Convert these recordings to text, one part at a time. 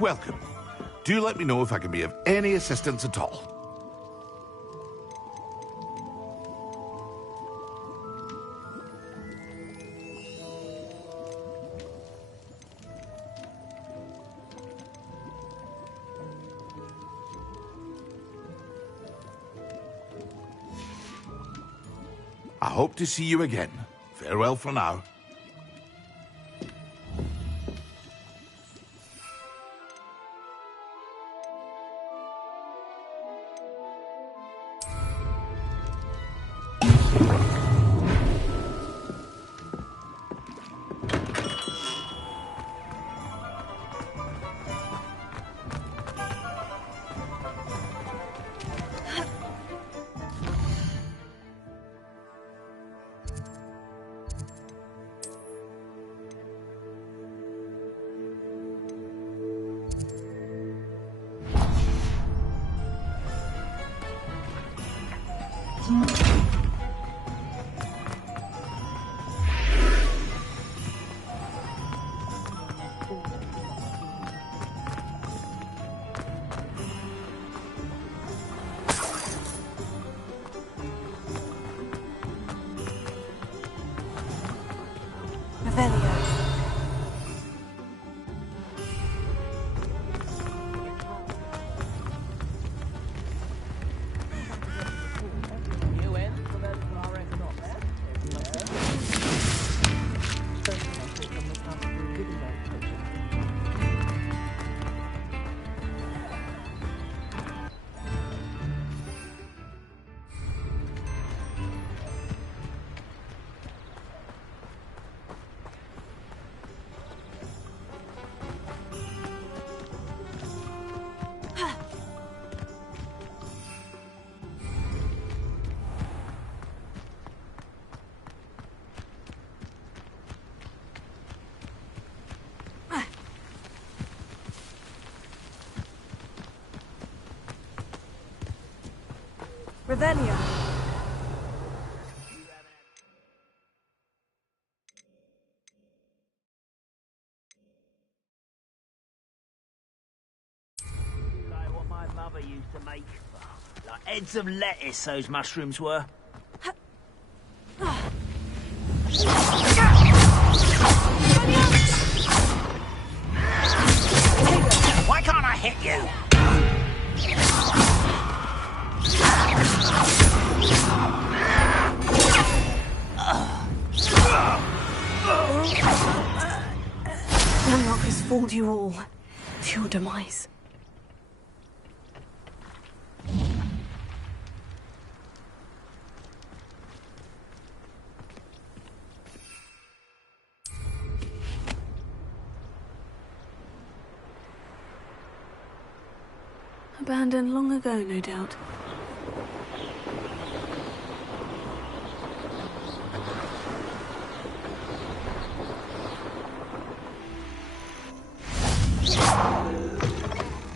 Welcome. Do let me know if I can be of any assistance at all. I hope to see you again. Farewell for now. Revelia. Like what my mother used to make. Like heads of lettuce, those mushrooms were. Why can't I hit you? Unlock has fooled you all to your demise. Abandoned long ago, no doubt.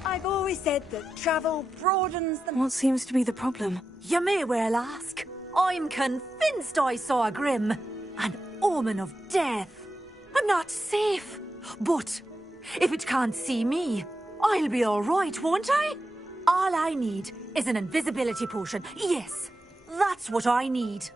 I've always said that travel broadens the... What seems to be the problem? You may well ask. I'm convinced I saw a grim, an omen of death. I'm not safe, but if it can't see me, I'll be all right, won't I? All I need is an invisibility potion. Yes, that's what I need.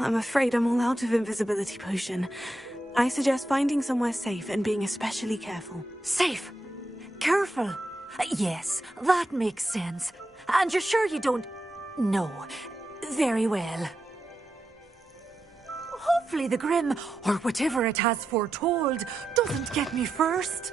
I'm afraid I'm all out of invisibility potion. I suggest finding somewhere safe and being especially careful. Safe. Careful. Yes, that makes sense. And you're sure you don't... No. Very well. Hopefully the Grim, or whatever it has foretold, doesn't get me first.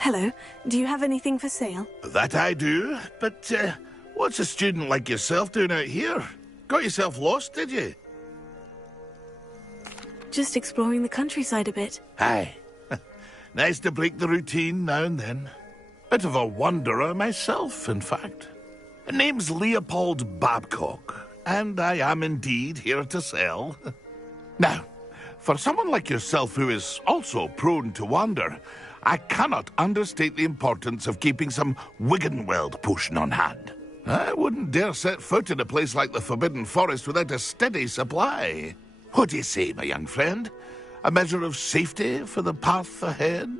Hello, do you have anything for sale? That I do, but what's a student like yourself doing out here? Got yourself lost, did you? Just exploring the countryside a bit. Aye. Nice to break the routine now and then. Bit of a wanderer myself, in fact. Name's Leopold Babcock, and I am indeed here to sell. Now, for someone like yourself who is also prone to wander, I cannot understate the importance of keeping some Wiggenweld potion on hand. I wouldn't dare set foot in a place like the Forbidden Forest without a steady supply. What do you say, my young friend? A measure of safety for the path ahead?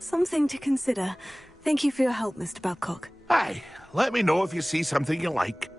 Something to consider. Thank you for your help, Mr. Babcock. Aye, let me know if you see something you like.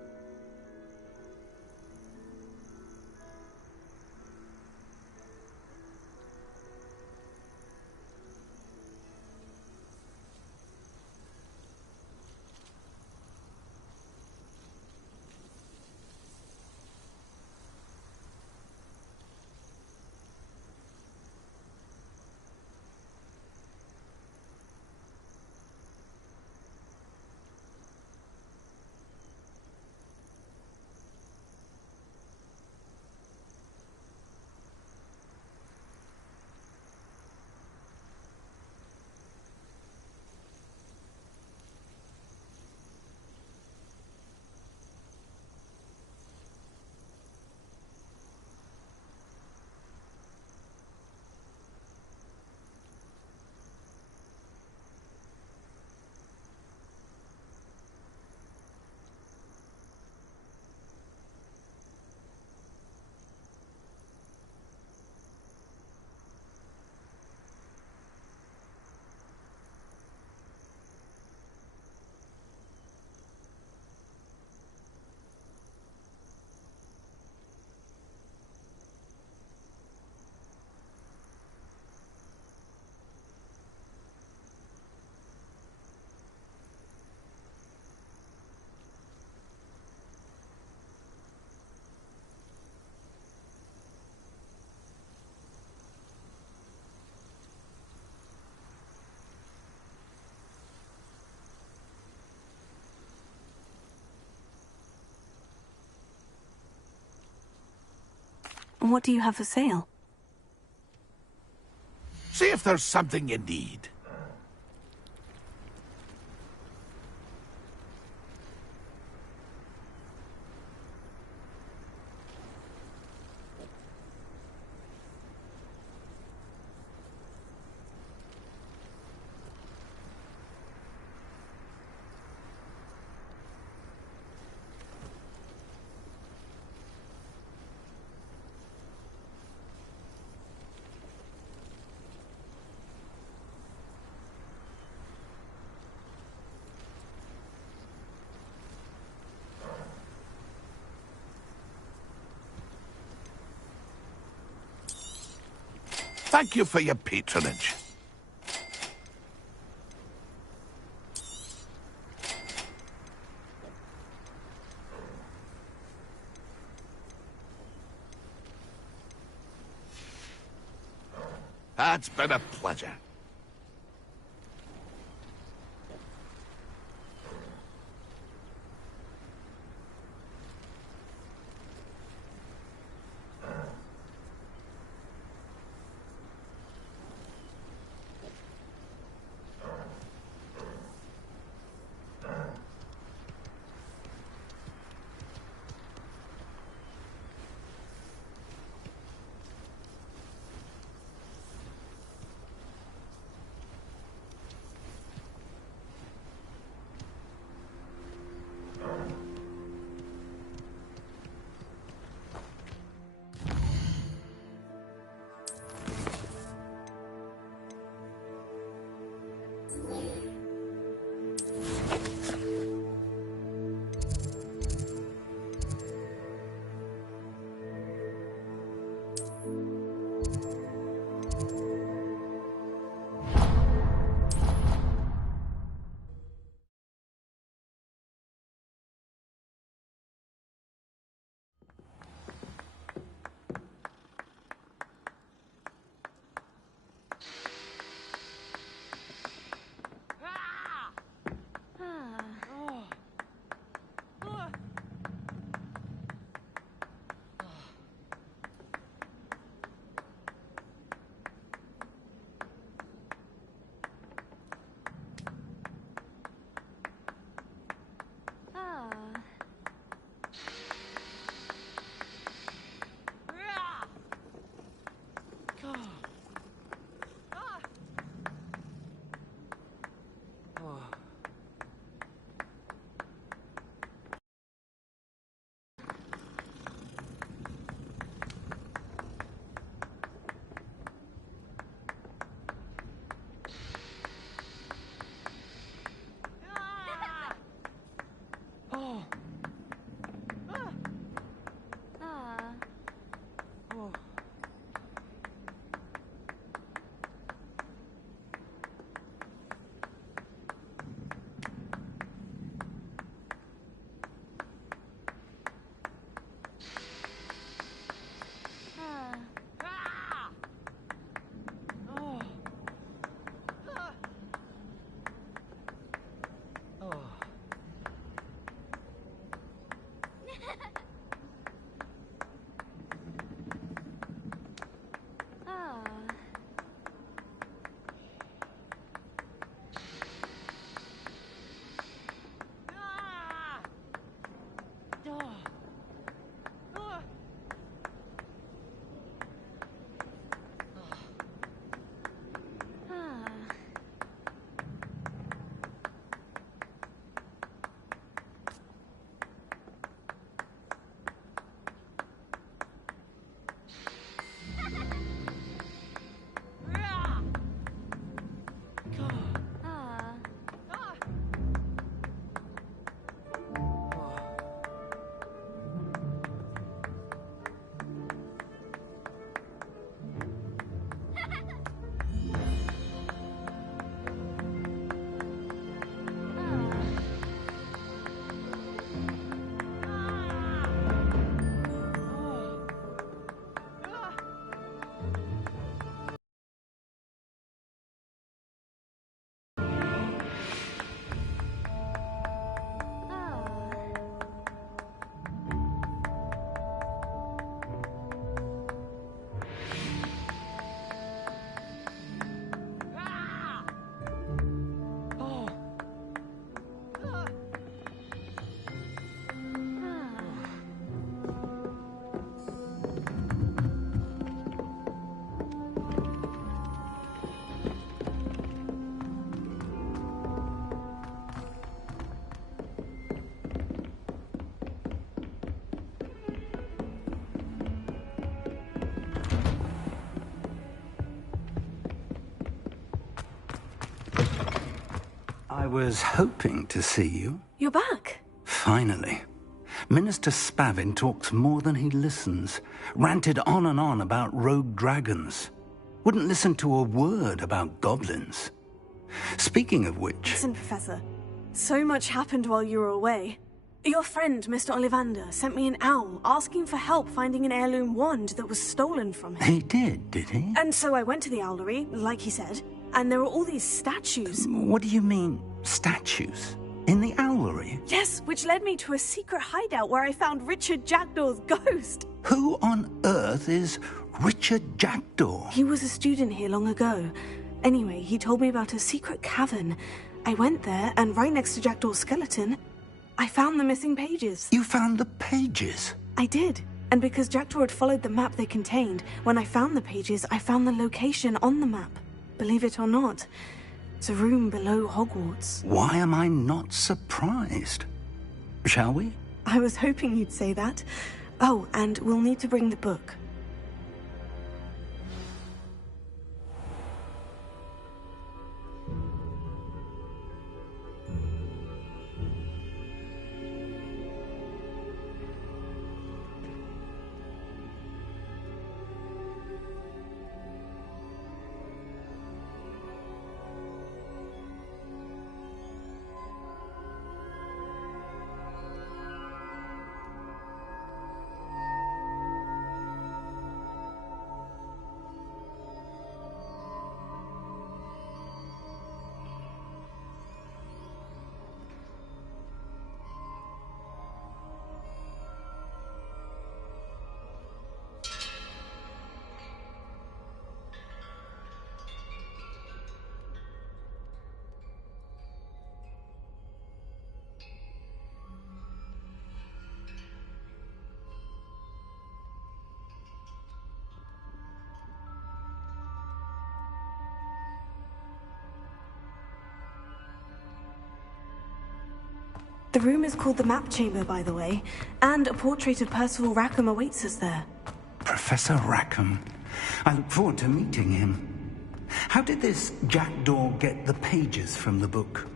What do you have for sale? See if there's something you need. Thank you for your patronage. It's been a pleasure. was hoping to see you. You're back. Finally. Minister Spavin talks more than he listens. Ranted on and on about rogue dragons. Wouldn't listen to a word about goblins. Speaking of which... Listen, Professor. So much happened while you were away. Your friend, Mr. Ollivander, sent me an owl asking for help finding an heirloom wand that was stolen from him. He did he? And so I went to the owlery, like he said, and there were all these statues. What do you mean, statues? In the owlery? Yes, which led me to a secret hideout where I found Richard Jackdaw's ghost. Who on earth is Richard Jackdaw? He was a student here long ago. Anyway, he told me about a secret cavern. I went there, and right next to Jackdaw's skeleton, I found the missing pages. You found the pages? I did. And because Jackdaw had followed the map they contained, when I found the pages, I found the location on the map. Believe it or not, it's a room below Hogwarts. Why am I not surprised? Shall we? I was hoping you'd say that. Oh, and we'll need to bring the book. The room is called the Map Chamber, by the way, and a portrait of Percival Rackham awaits us there. Professor Rackham. I look forward to meeting him. How did this Jackdaw get the pages from the book?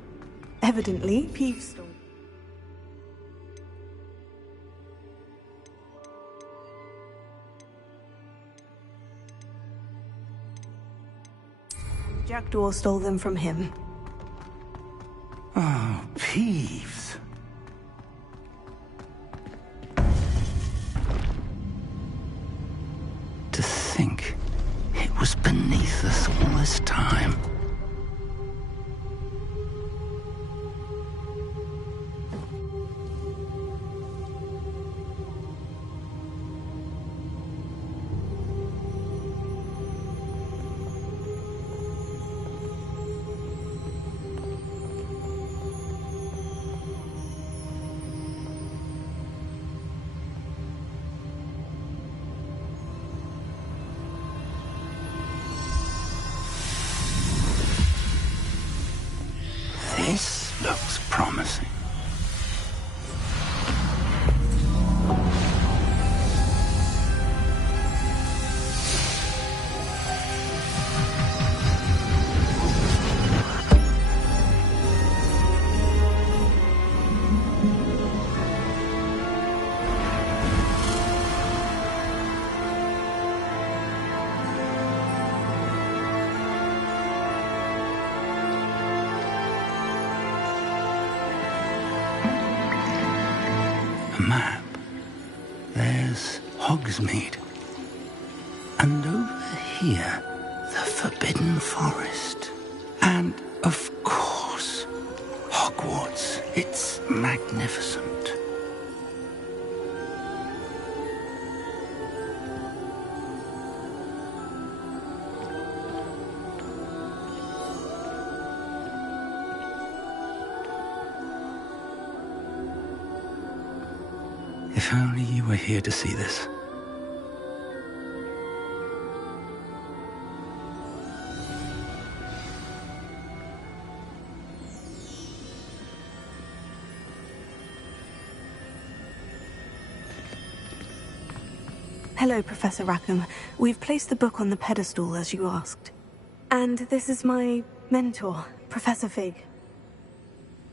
Evidently, Peeves stole. Jackdaw stole them from him. Oh, Peeves. To think it was beneath us all this time. This looks promising. Map. There's Hogsmeade. And over here, the Forbidden Forest. And, of course, Hogwarts. It's magnificent. If only you were here to see this. Hello, Professor Rackham. We've placed the book on the pedestal, as you asked. And this is my mentor, Professor Fig.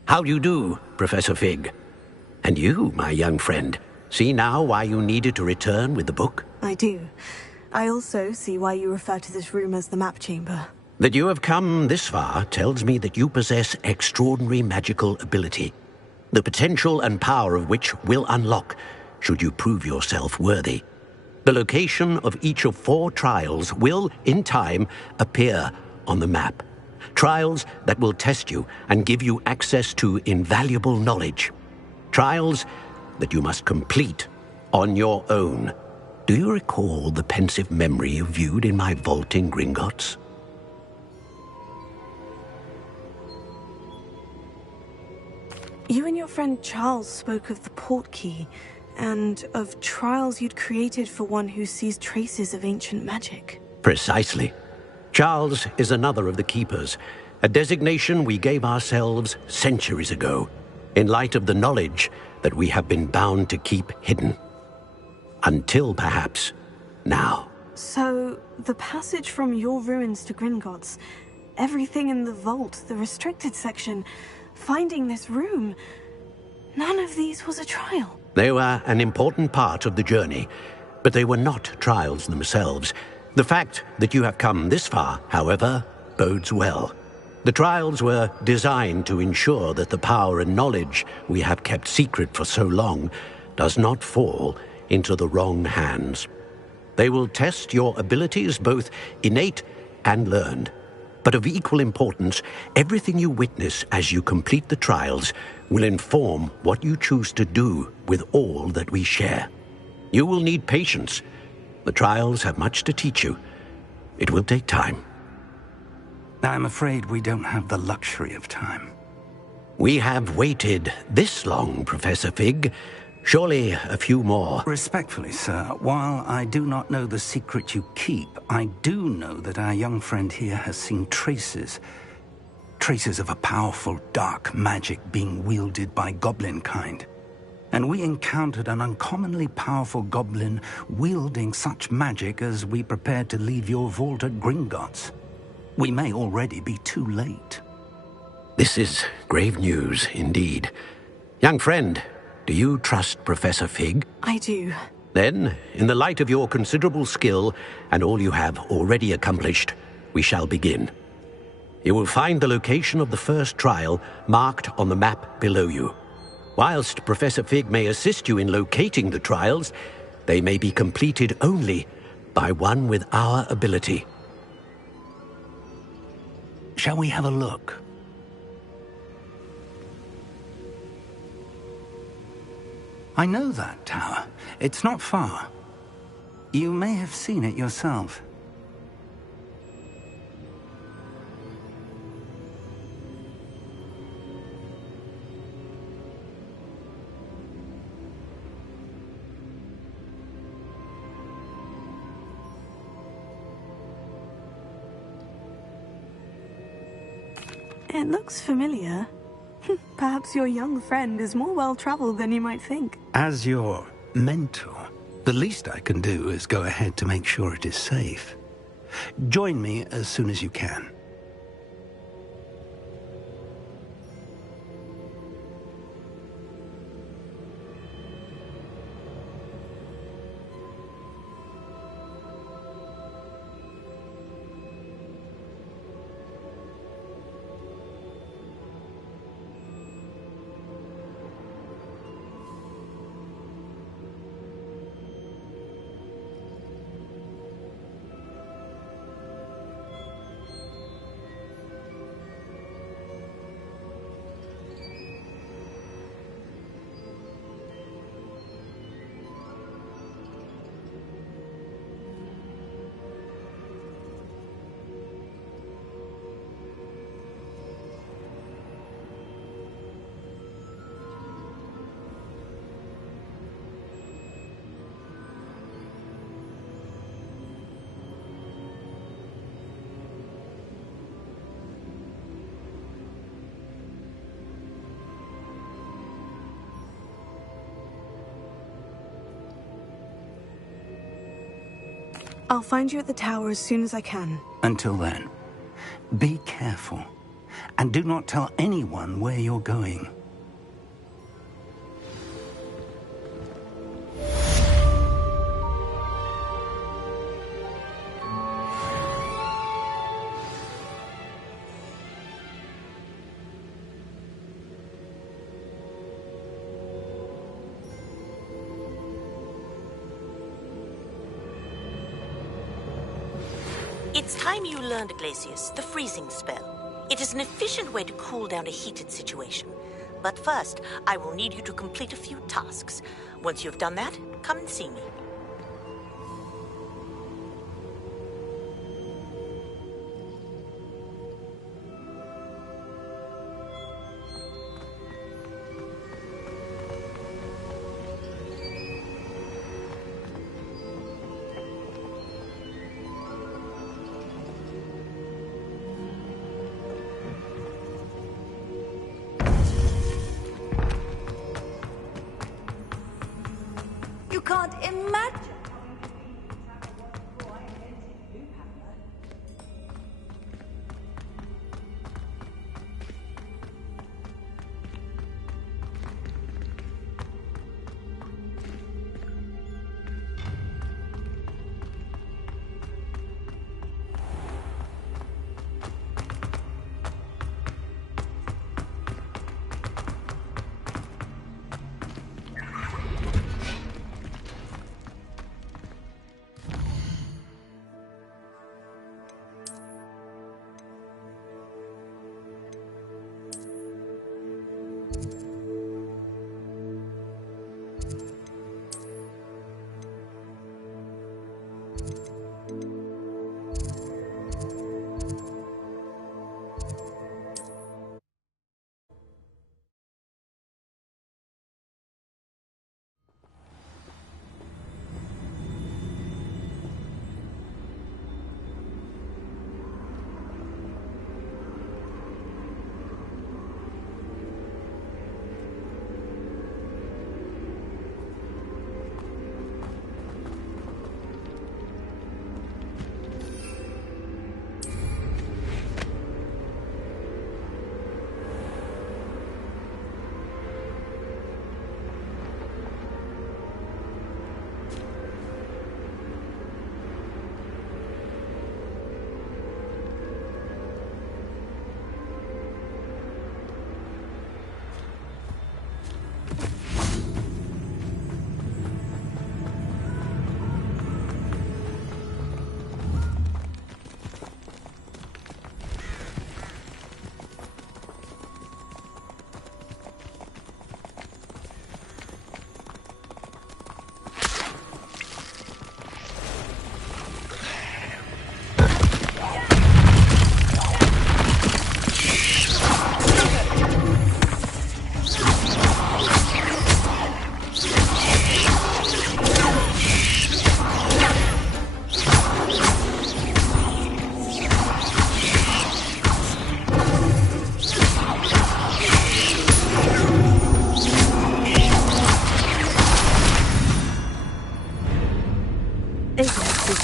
How do you do, Professor Fig? And you, my young friend, see now why you needed to return with the book? I do. I also see why you refer to this room as the map chamber. That you have come this far tells me that you possess extraordinary magical ability, the potential and power of which will unlock should you prove yourself worthy. The location of each of 4 trials will, in time, appear on the map. Trials that will test you and give you access to invaluable knowledge. Trials that you must complete on your own. Do you recall the pensive memory you viewed in my vault in Gringotts? You and your friend Charles spoke of the portkey, and of trials you'd created for one who sees traces of ancient magic. Precisely. Charles is another of the Keepers, a designation we gave ourselves centuries ago, in light of the knowledge that we have been bound to keep hidden. Until, perhaps, now. So, the passage from your ruins to Gringotts, everything in the vault, the restricted section, finding this room, none of these was a trial. They were an important part of the journey, but they were not trials themselves. The fact that you have come this far, however, bodes well. The trials were designed to ensure that the power and knowledge we have kept secret for so long does not fall into the wrong hands. They will test your abilities, both innate and learned. But of equal importance, everything you witness as you complete the trials will inform what you choose to do with all that we share. You will need patience. The trials have much to teach you. It will take time. I'm afraid we don't have the luxury of time. We have waited this long, Professor Fig. Surely a few more. Respectfully, sir, while I do not know the secret you keep, I do know that our young friend here has seen traces of a powerful dark magic being wielded by goblin kind. And we encountered an uncommonly powerful goblin wielding such magic as we prepared to leave your vault at Gringotts. We may already be too late. This is grave news indeed. Young friend, do you trust Professor Fig? I do. Then, in the light of your considerable skill and all you have already accomplished, we shall begin. You will find the location of the first trial marked on the map below you. Whilst Professor Fig may assist you in locating the trials, they may be completed only by one with our ability. Shall we have a look? I know that tower. It's not far. You may have seen it yourself. It looks familiar. Perhaps your young friend is more well-traveled than you might think. As your mentor, the least I can do is go ahead to make sure it is safe. Join me as soon as you can. I'll find you at the tower as soon as I can. Until then, be careful And do not tell anyone where you're going. It's time you learned, Glacius, the freezing spell. It is an efficient way to cool down a heated situation. But first, I will need you to complete a few tasks. Once you've done that, come and see me. You can't imagine.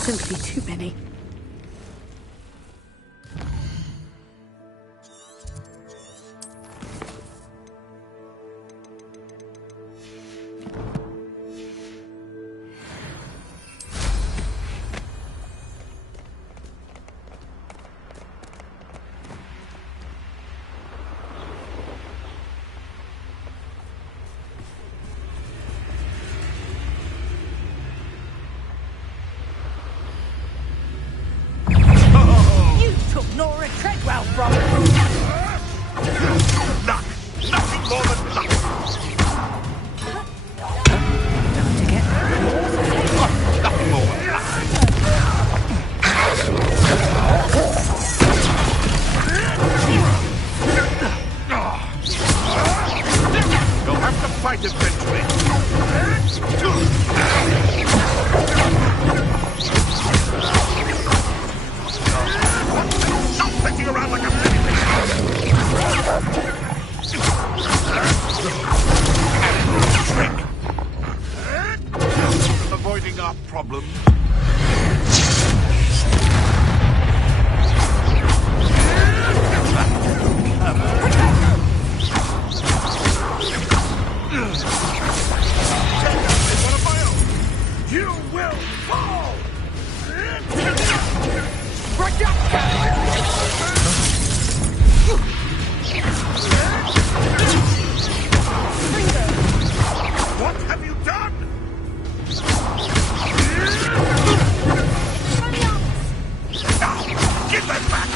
Simply too many. One of my own. You will fall! Break up! What have you done? Give that back!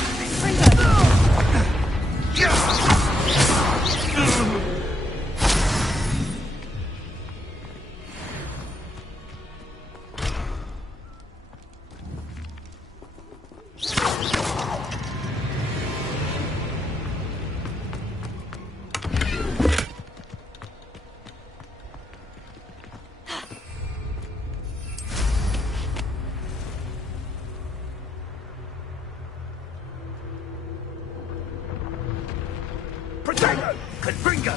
Protego! Confringo!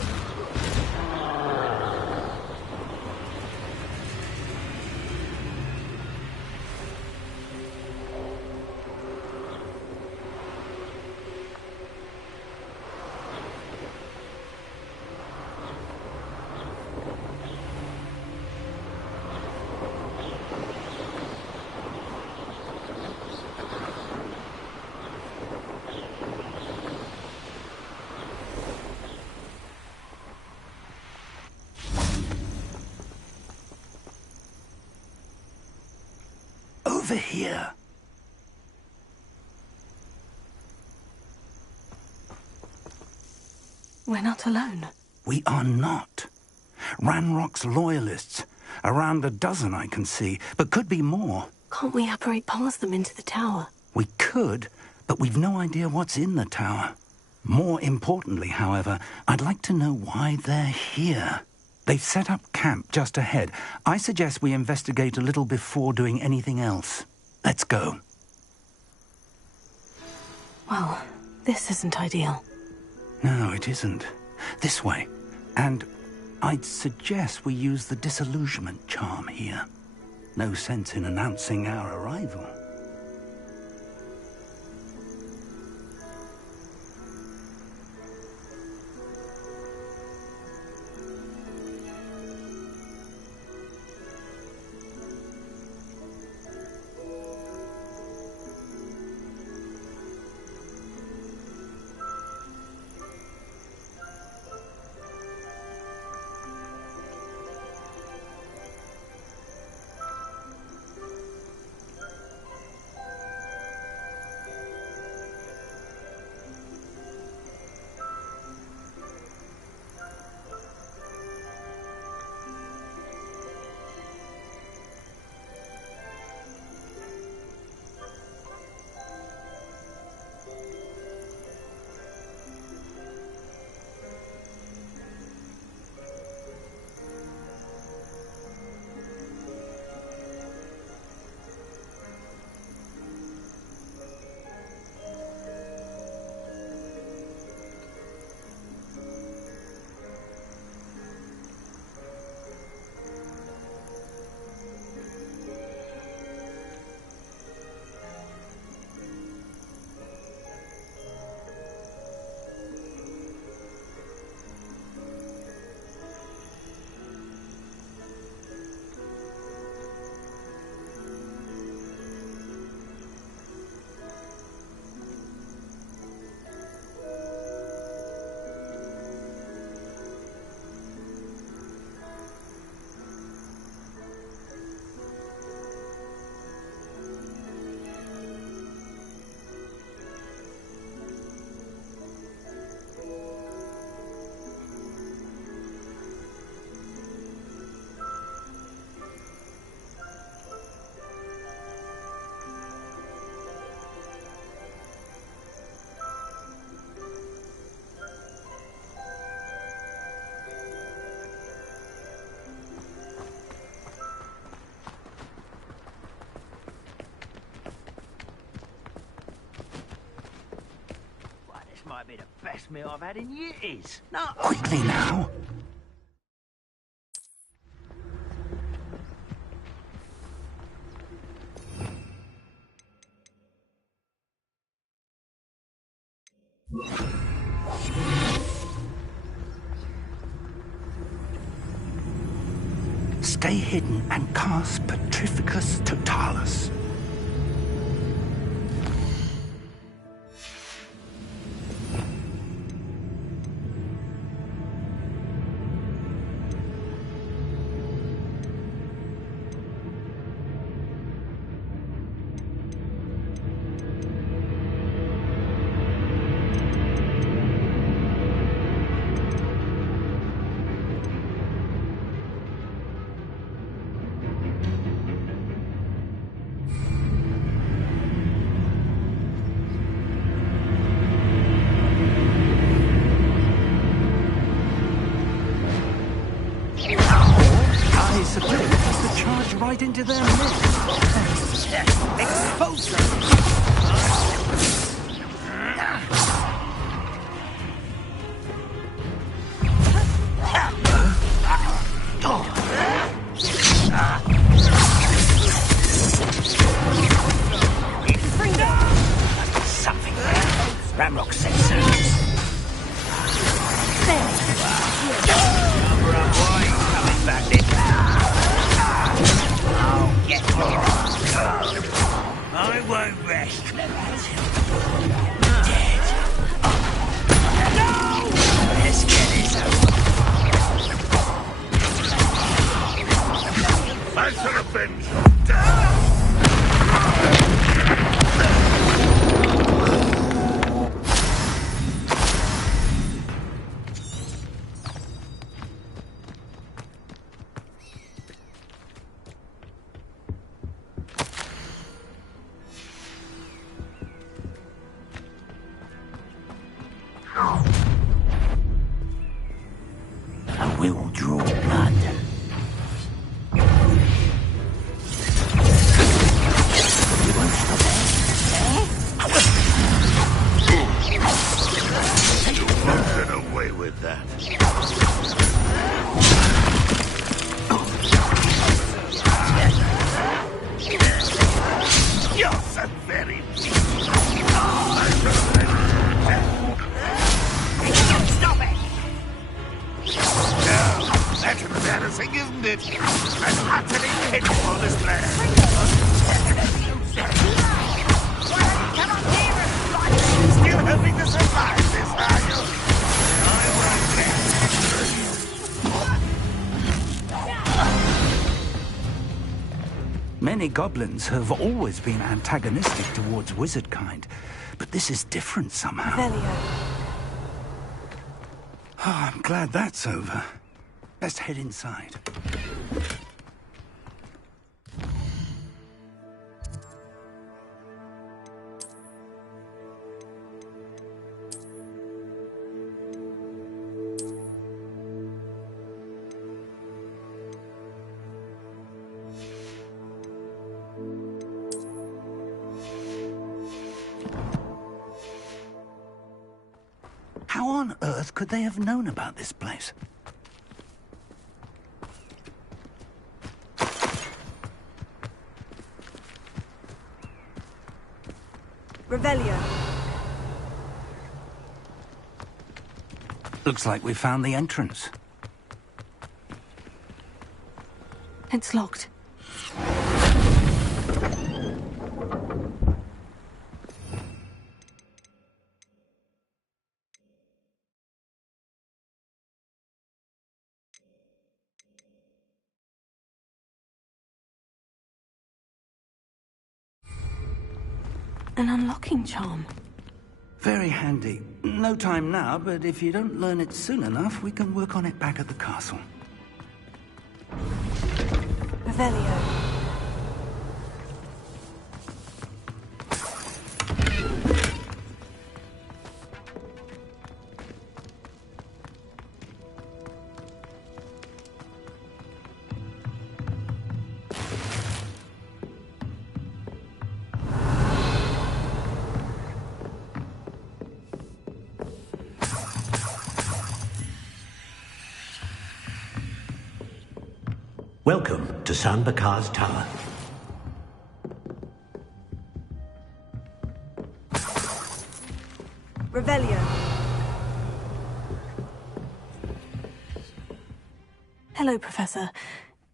Over here. We're not alone. We are not. Ranrock's loyalists. Around a dozen I can see, but could be more. Can't we apparate past them into the tower? We could, but we've no idea what's in the tower. More importantly, however, I'd like to know why they're here. They've set up camp just ahead. I suggest we investigate a little before doing anything else. Let's go. Well, this isn't ideal. No, it isn't. This way. And I'd suggest we use the disillusionment charm here. No sense in announcing our arrival. Might be the best meal I've had in years. No. Quickly now. Stay hidden and cast Petrificus Totalis. I suppose it's the charge right into their midst. Expose them! Something there. Ramrock sensors. Cover up while you're coming back this. I'll get you. I won't rest. Dead. No! Let's get this over. Thanks for the binge. I will draw blood. You won't stop You won't get away with that. You're so very weak. Stop it! That's embarrassing, isn't it? I'm utterly pitiful, this land. Come on here and fight! Still hoping to survive this, are you? Many goblins have always been antagonistic towards wizard kind, but this is different somehow. Velio. Oh, I'm glad that's over. Let's head inside. How on earth could they have known about this place? Revelio. Looks like we found the entrance. It's locked. An unlocking charm. Very handy. No time now, but if you don't learn it soon enough, we can work on it back at the castle. Revelio. Welcome to San Bakar's Tower. Revelio. Hello, Professor.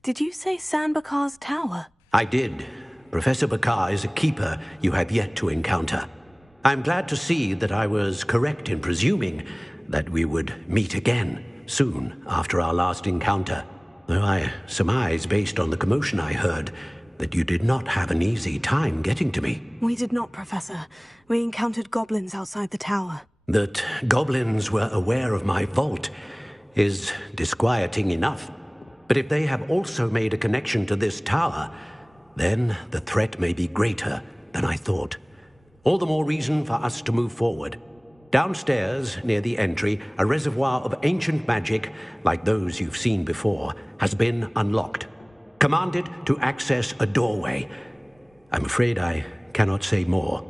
Did you say San Bakar's tower? I did. Professor Bakar is a keeper you have yet to encounter. I'm glad to see that I was correct in presuming that we would meet again soon after our last encounter, though I surmise, based on the commotion I heard, that you did not have an easy time getting to me. We did not, Professor. We encountered goblins outside the tower. That goblins were aware of my vault is disquieting enough. But if they have also made a connection to this tower, then the threat may be greater than I thought. All the more reason for us to move forward. Downstairs, near the entry, a reservoir of ancient magic, like those you've seen before, has been unlocked. Command it to access a doorway. I'm afraid I cannot say more.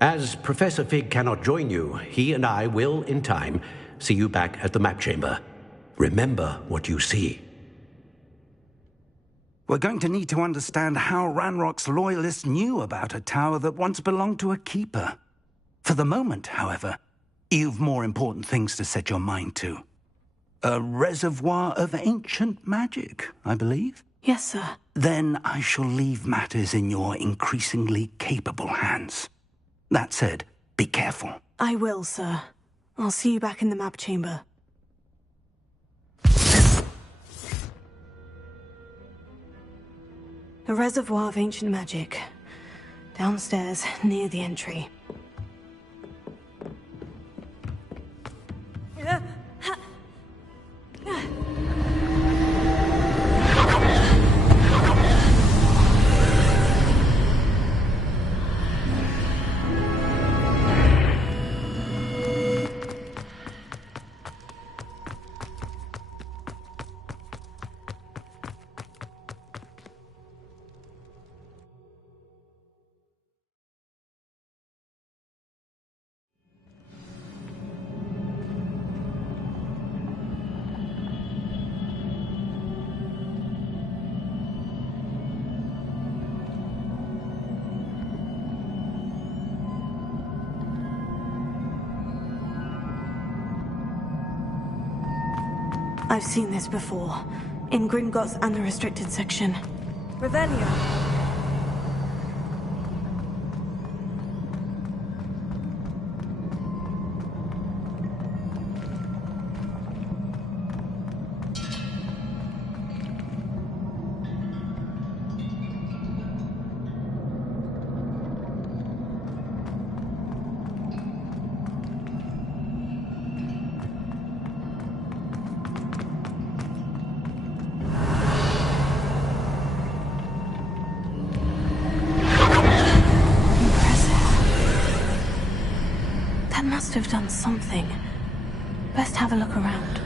As Professor Fig cannot join you, he and I will, in time, see you back at the map chamber. Remember what you see. We're going to need to understand how Ranrock's loyalists knew about a tower that once belonged to a keeper. For the moment, however, you've more important things to set your mind to. A reservoir of ancient magic, I believe? Yes, sir. Then I shall leave matters in your increasingly capable hands. That said, be careful. I will, sir. I'll see you back in the map chamber. A reservoir of ancient magic. Downstairs, near the entry. I've seen this before. In Gringotts and the restricted section. Revelio. Must have done something. Best have a look around.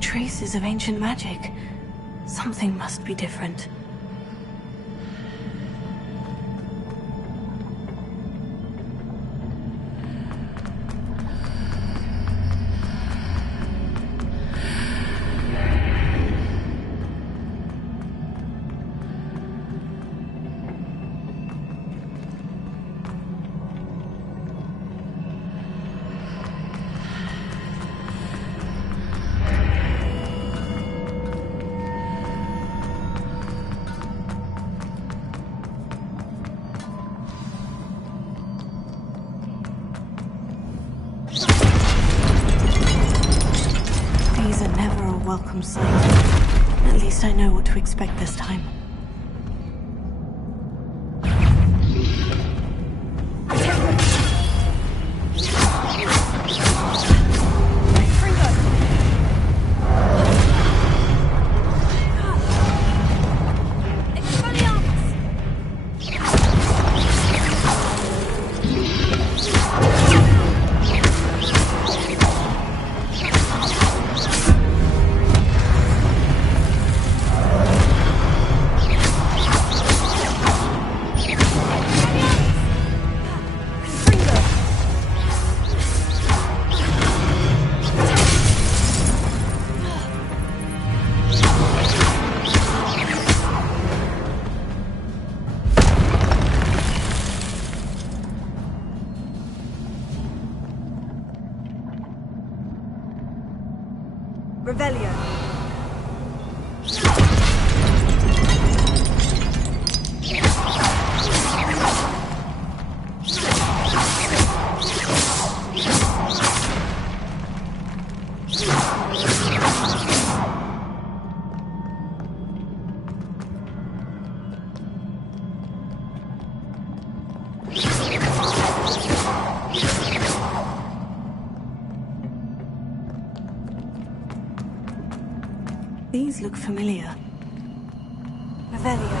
Traces of ancient magic. Something must be different. welcome sight. At least I know what to expect this time. Revelio. These look familiar. Revelio.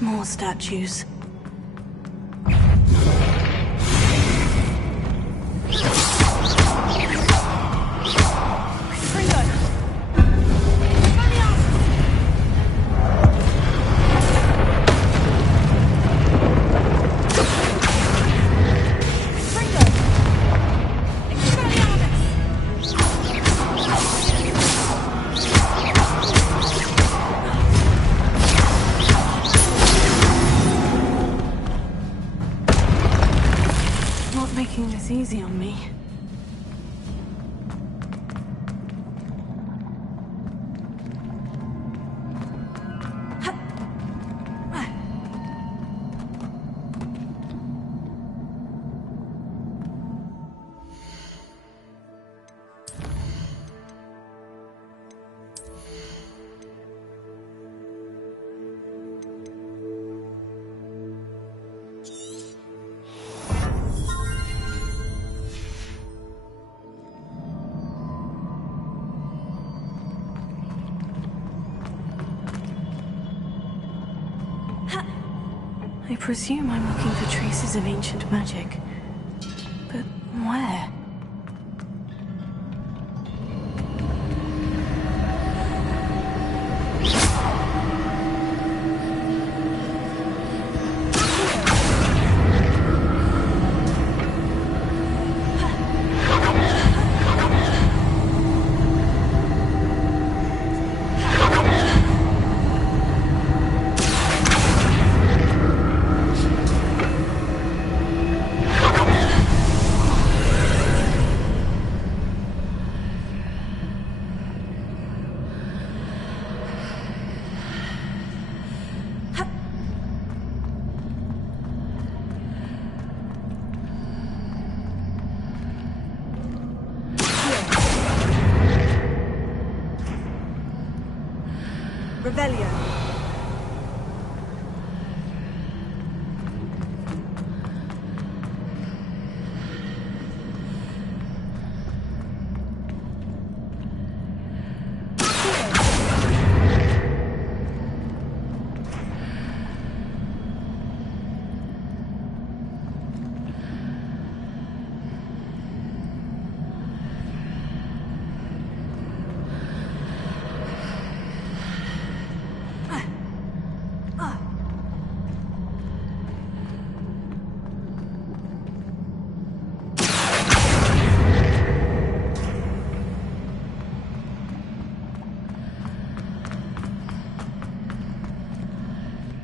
More statues. Making this easy on me. presume I'm looking for traces of ancient magic. But where? Revelio.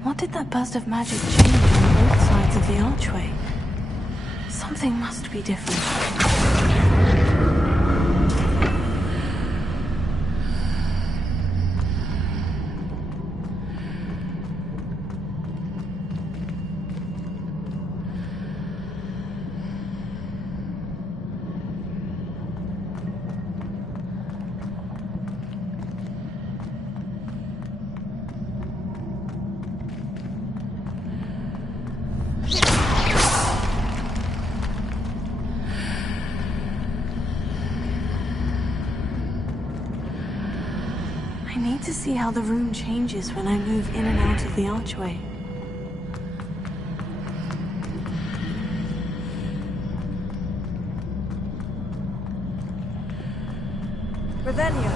What did that burst of magic change on both sides of the archway? Something must be different. I need to see how the room changes when I move in and out of the archway. Revelio.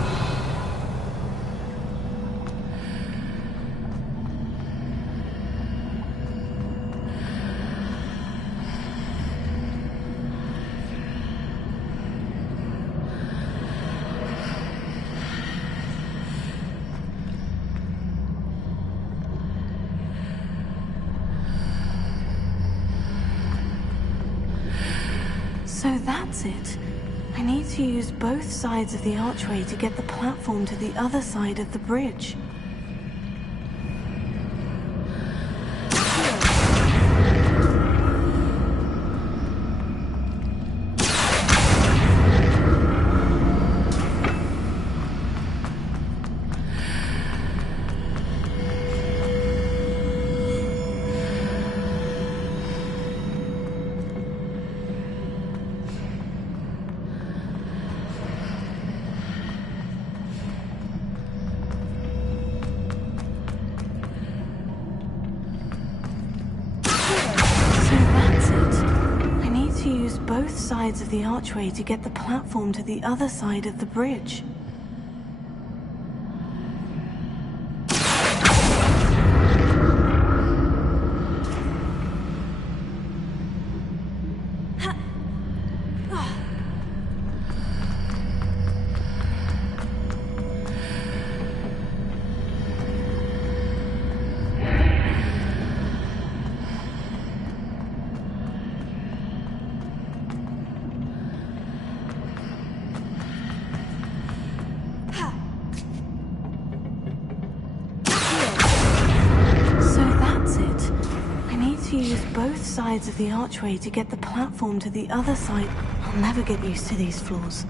So that's it. I need to use both sides of the archway to get the platform to the other side of the bridge. Both sides of the archway to get the platform to the other side of the bridge. Both sides of the archway to get the platform to the other side. I'll never get used to these floors.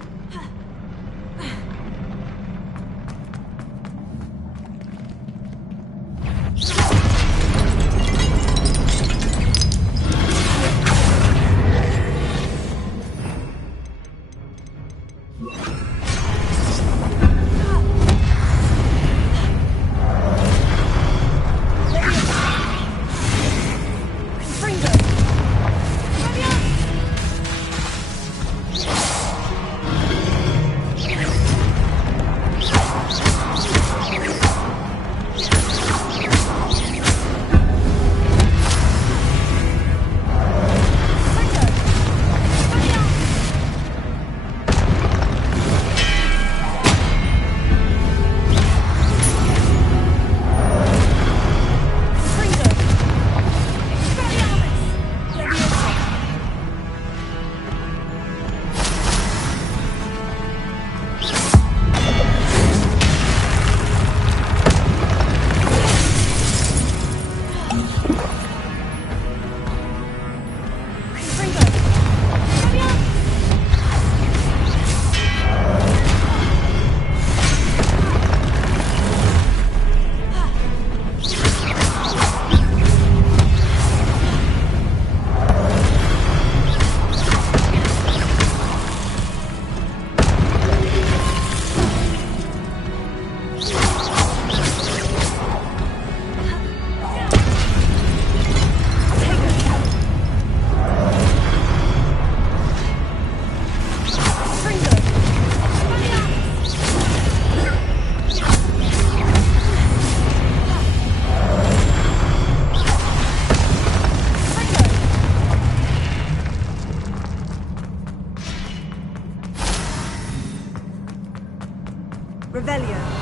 Revelio.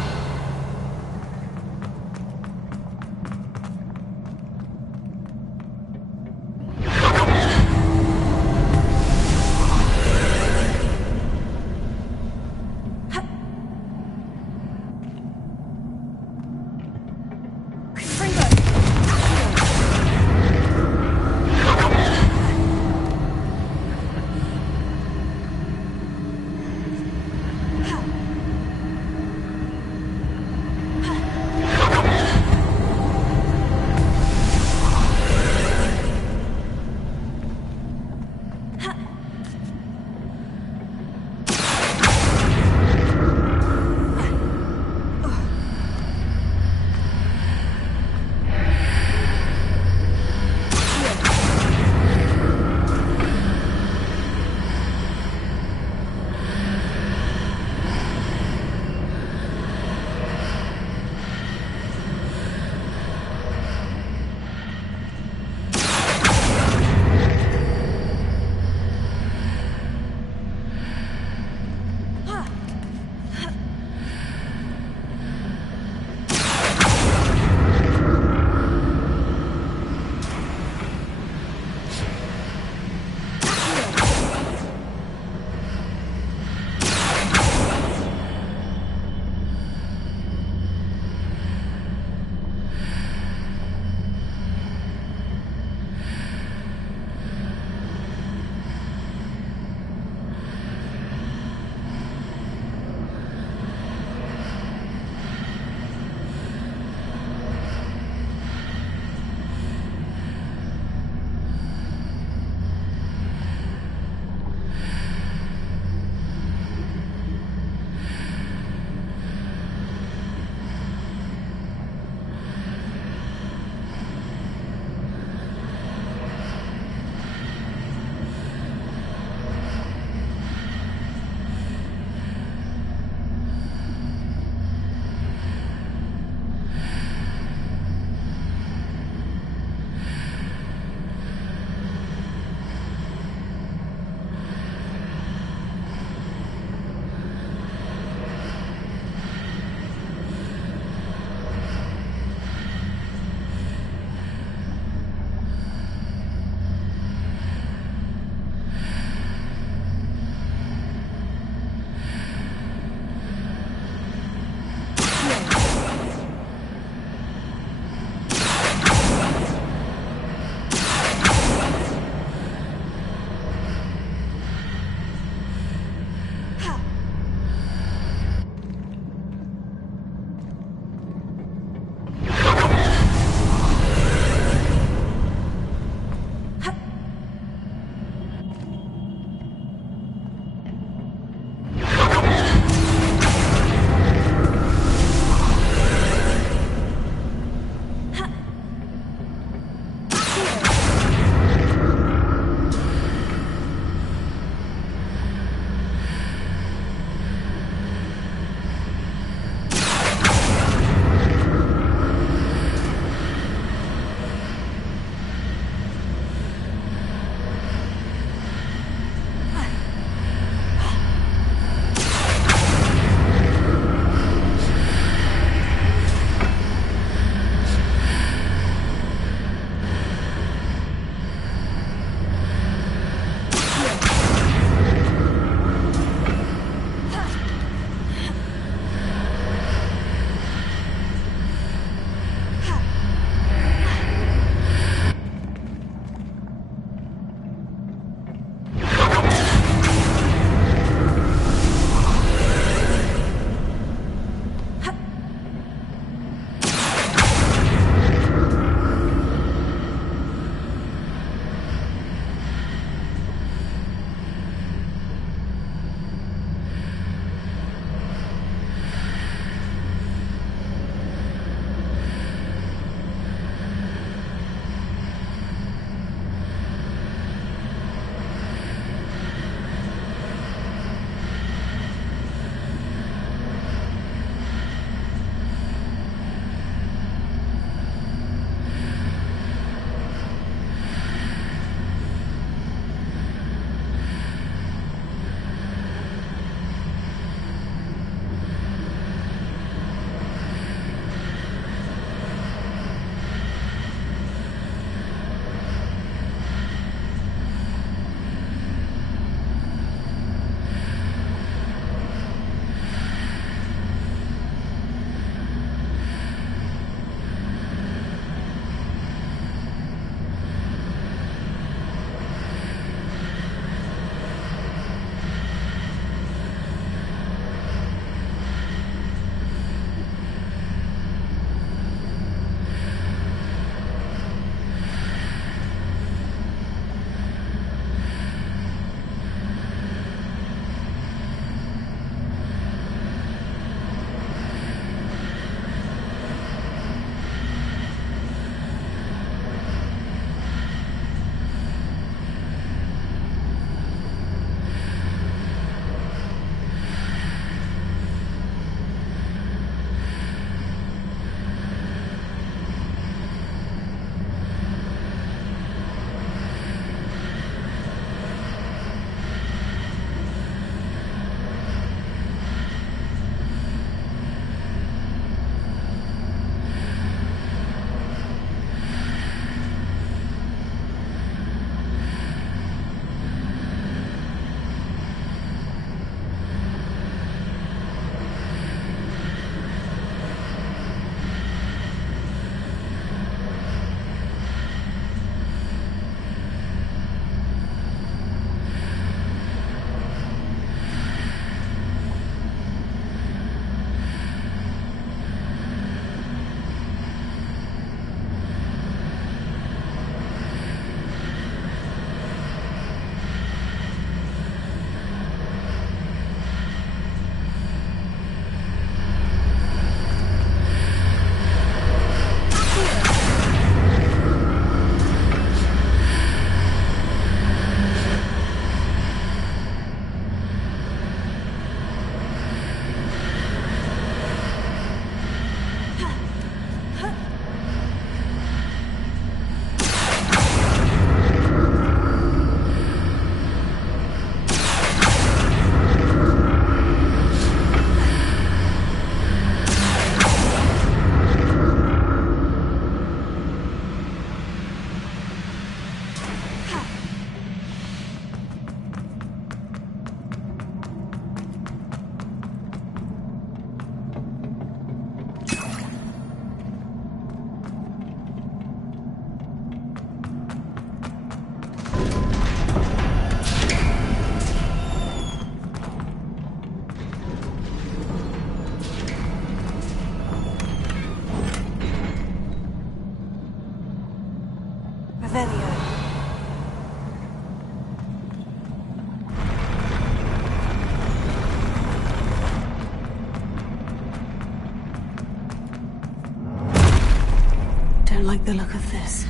like the look of this.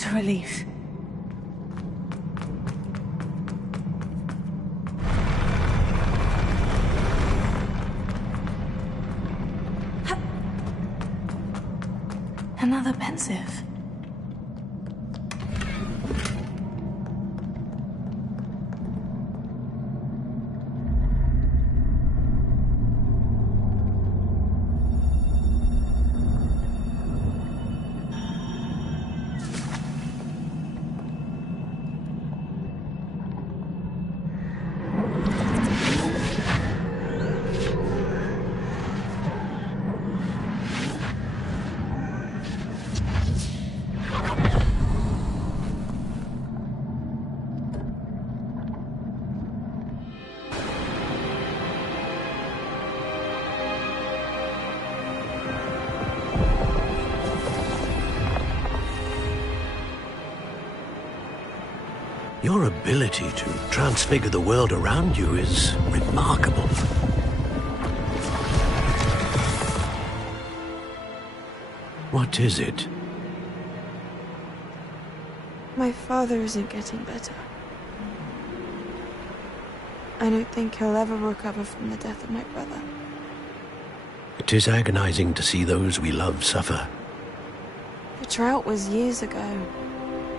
What a relief. Another pensive. Your ability to transfigure the world around you is remarkable. What is it? My father isn't getting better. I don't think he'll ever recover from the death of my brother. It is agonizing to see those we love suffer. The drought was years ago,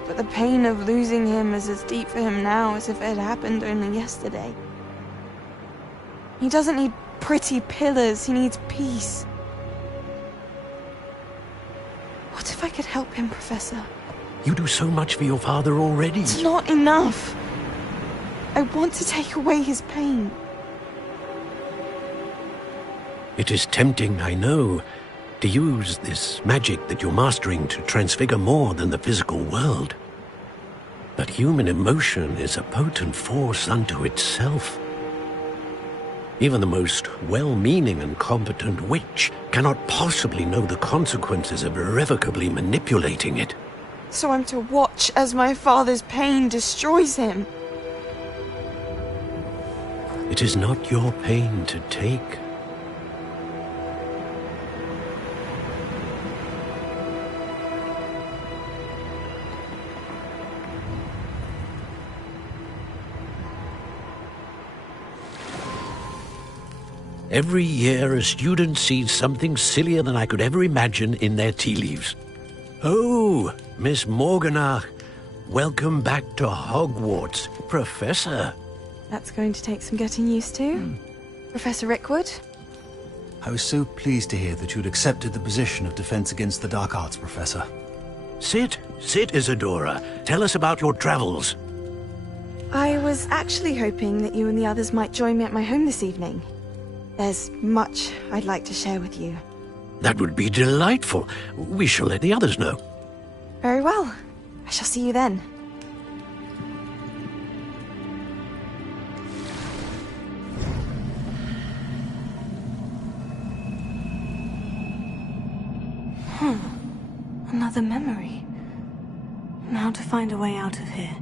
but the pain of losing him is as deep for him now as if it had happened only yesterday. He doesn't need pretty pillars, he needs peace. What if I could help him, Professor? You do so much for your father already. It's not enough. I want to take away his pain. It is tempting, I know, to use this magic that you're mastering to transfigure more than the physical world. But human emotion is a potent force unto itself. Even the most well-meaning and competent witch cannot possibly know the consequences of irrevocably manipulating it. So I'm to watch as my father's pain destroys him. It is not your pain to take. Every year, a student sees something sillier than I could ever imagine in their tea leaves. Oh, Miss Morganach, welcome back to Hogwarts, Professor. That's going to take some getting used to. Professor Rickwood? I was so pleased to hear that you'd accepted the position of Defense Against the Dark Arts, Professor. Sit, Isadora. Tell us about your travels. I was actually hoping that you and the others might join me at my home this evening. There's much I'd like to share with you. That would be delightful. We shall let the others know. Very well. I shall see you then. Another memory. Now to find a way out of here.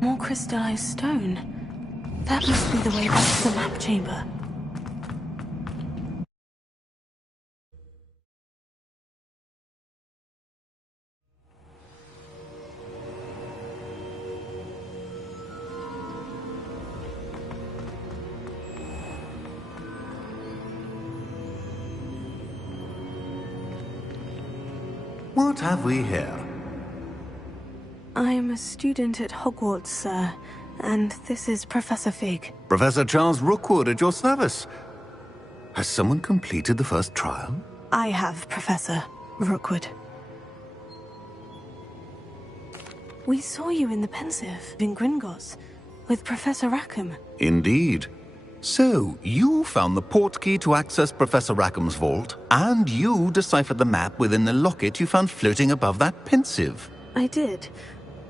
More crystallized stone. That must be the way back to the map chamber. What have we here? I am a student at Hogwarts, sir, and this is Professor Fig. Professor Charles Rookwood at your service. Has someone completed the first trial? I have, Professor Rookwood. We saw you in the Pensive in Gringotts with Professor Rackham. Indeed. So, you found the port key to access Professor Rackham's vault, and you deciphered the map within the locket you found floating above that pensive. I did.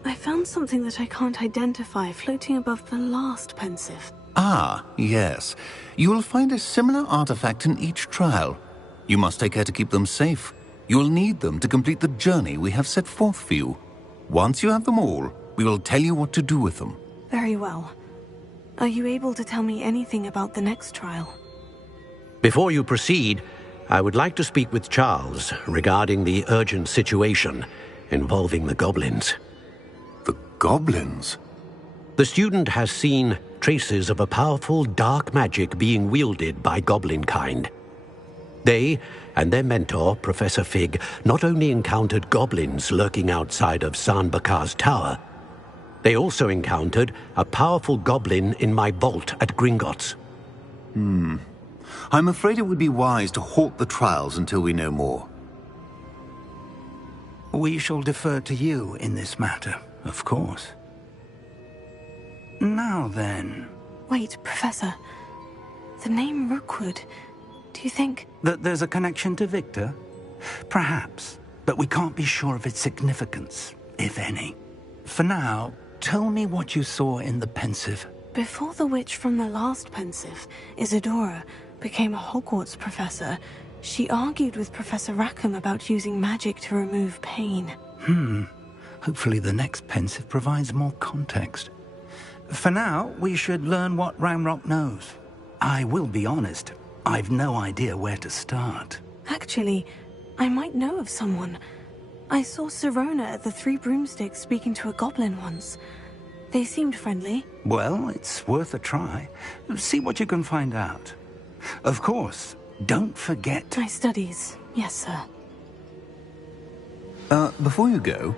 I found something that I can't identify floating above the last pensive. Ah, yes. You will find a similar artifact in each trial. You must take care to keep them safe. You will need them to complete the journey we have set forth for you. Once you have them all, we will tell you what to do with them. Very well. Are you able to tell me anything about the next trial? Before you proceed, I would like to speak with Charles regarding the urgent situation involving the goblins. The goblins? The student has seen traces of a powerful dark magic being wielded by goblin kind. They and their mentor, Professor Fig, not only encountered goblins lurking outside of San Bakar's tower, they also encountered a powerful goblin in my vault at Gringotts. I'm afraid it would be wise to halt the trials until we know more. We shall defer to you in this matter, of course. Now then... Wait, Professor. The name Rookwood. Do you think... That there's a connection to Victor? Perhaps, but we can't be sure of its significance, if any. For now, tell me what you saw in the pensive. Before the witch from the last pensive, Isadora, became a Hogwarts professor, she argued with Professor Rackham about using magic to remove pain. Hopefully the next pensive provides more context. For now, we should learn what Ramrock knows. I will be honest, I've no idea where to start. Actually, I might know of someone. I saw Sirona at the Three Broomsticks speaking to a goblin once. They seemed friendly. Well, it's worth a try. See what you can find out. Of course, don't forget... My studies, yes, sir. Before you go...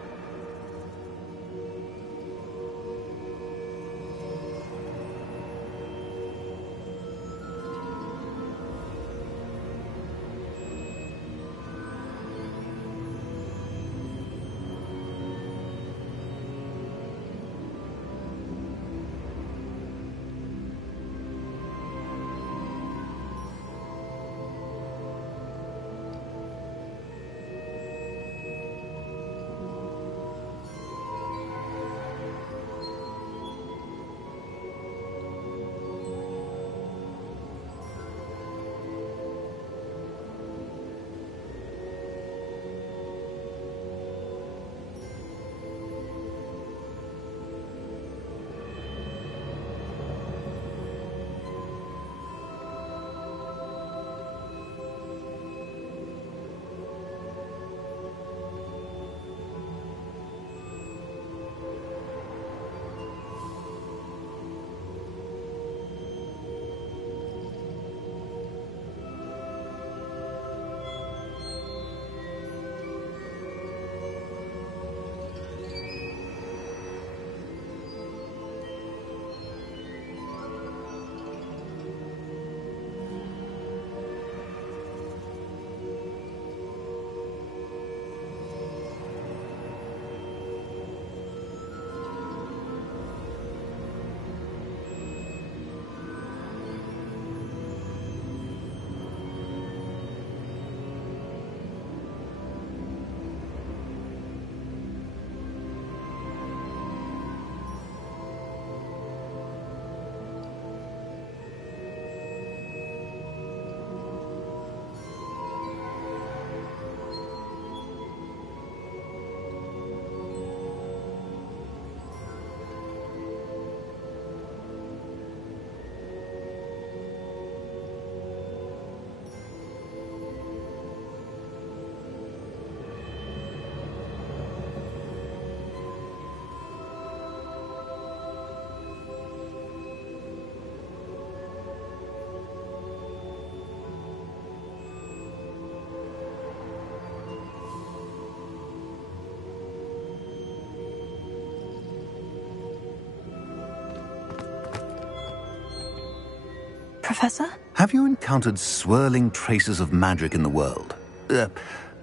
Professor? Have you encountered swirling traces of magic in the world?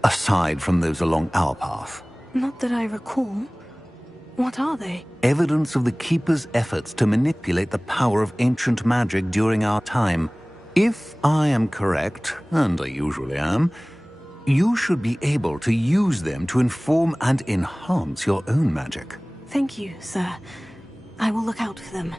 Aside from those along our path? Not that I recall. What are they? Evidence of the Keeper's efforts to manipulate the power of ancient magic during our time. If I am correct, and I usually am, you should be able to use them to inform and enhance your own magic. Thank you, sir. I will look out for them.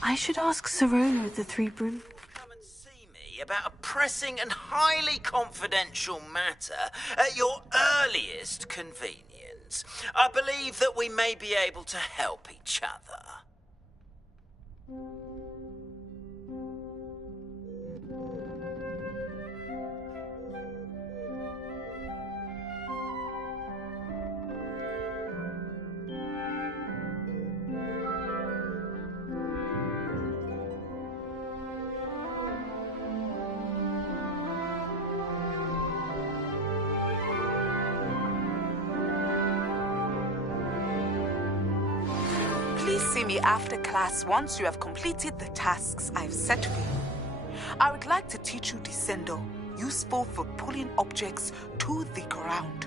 I should ask Serona of the Three Broom. Come and see me about a pressing and highly confidential matter at your earliest convenience. I believe that we may be able to help each other. Please see me after class once you have completed the tasks I've set for you. I would like to teach you Descendo, useful for pulling objects to the ground.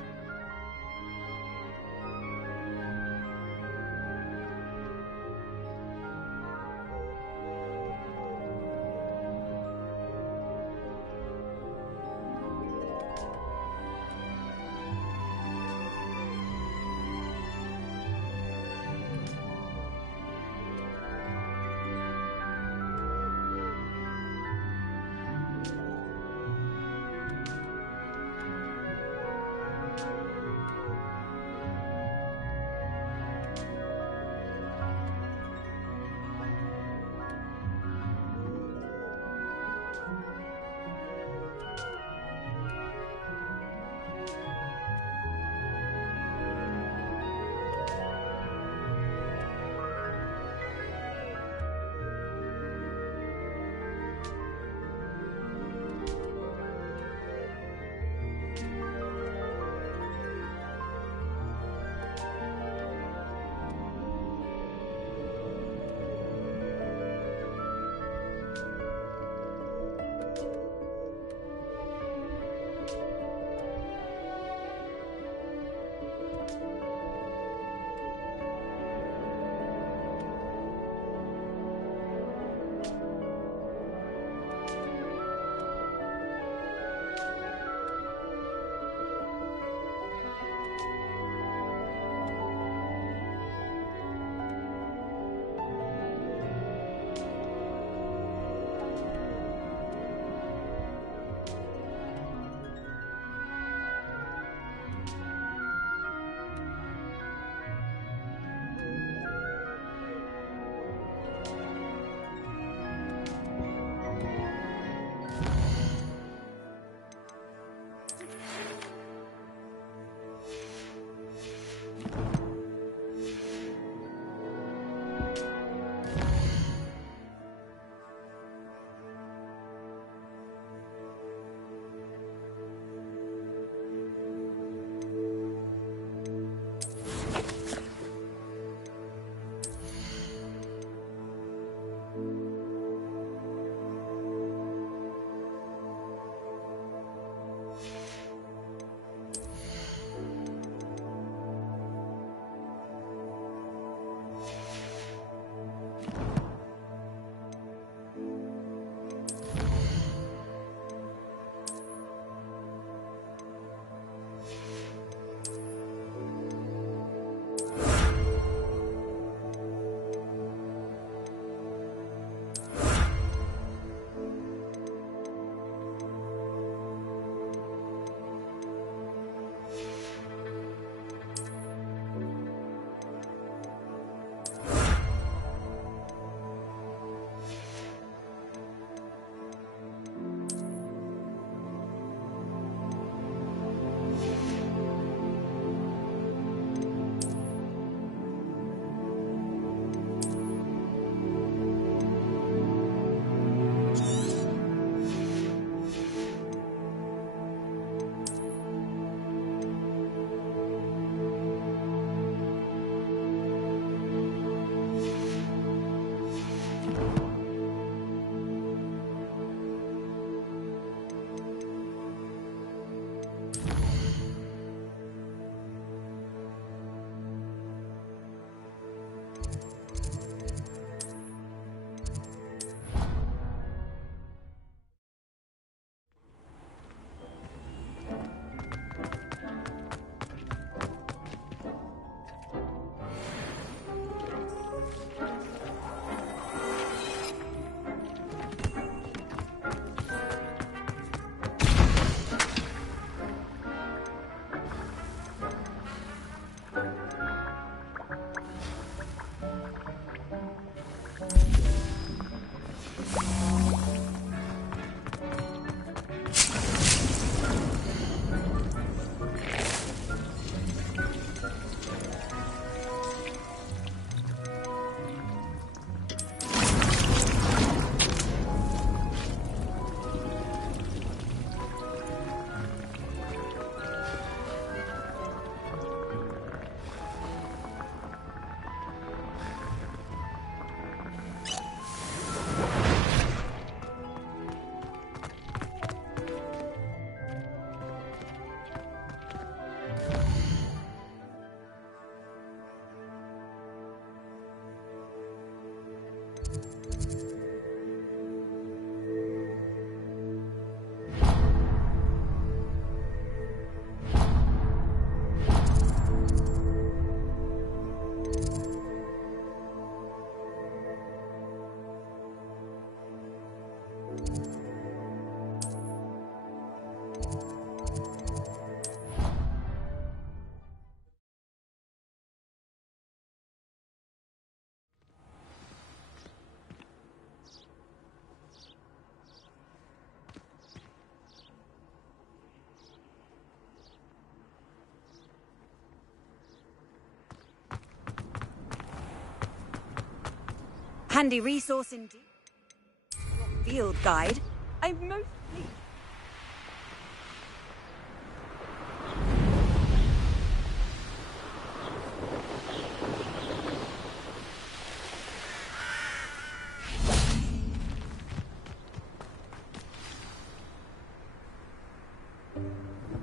Handy resource indeed. Field guide. I'm most pleased.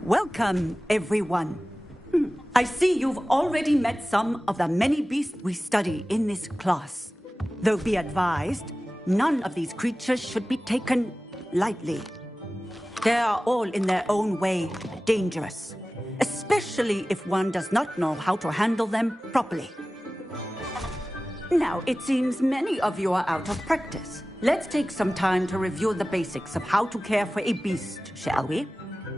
Welcome, everyone. I see you've already met some of the many beasts we study in this class. Though be advised, none of these creatures should be taken lightly. They are all in their own way dangerous, especially if one does not know how to handle them properly. Now, it seems many of you are out of practice. Let's take some time to review the basics of how to care for a beast, shall we?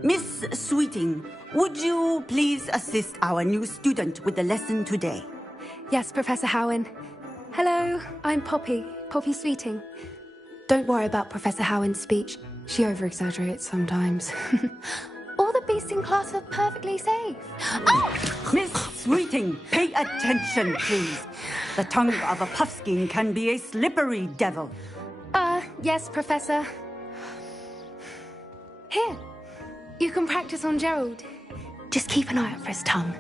Miss Sweeting, would you please assist our new student with the lesson today? Yes, Professor Howen. Hello, I'm Poppy Sweeting. Don't worry about Professor Howen's speech. She over-exaggerates sometimes. All the beasts in class are perfectly safe. Oh! Miss Sweeting, pay attention, please. The tongue of a puffskein can be a slippery devil. Yes, Professor. Here, you can practice on Gerald. Just keep an eye out for his tongue.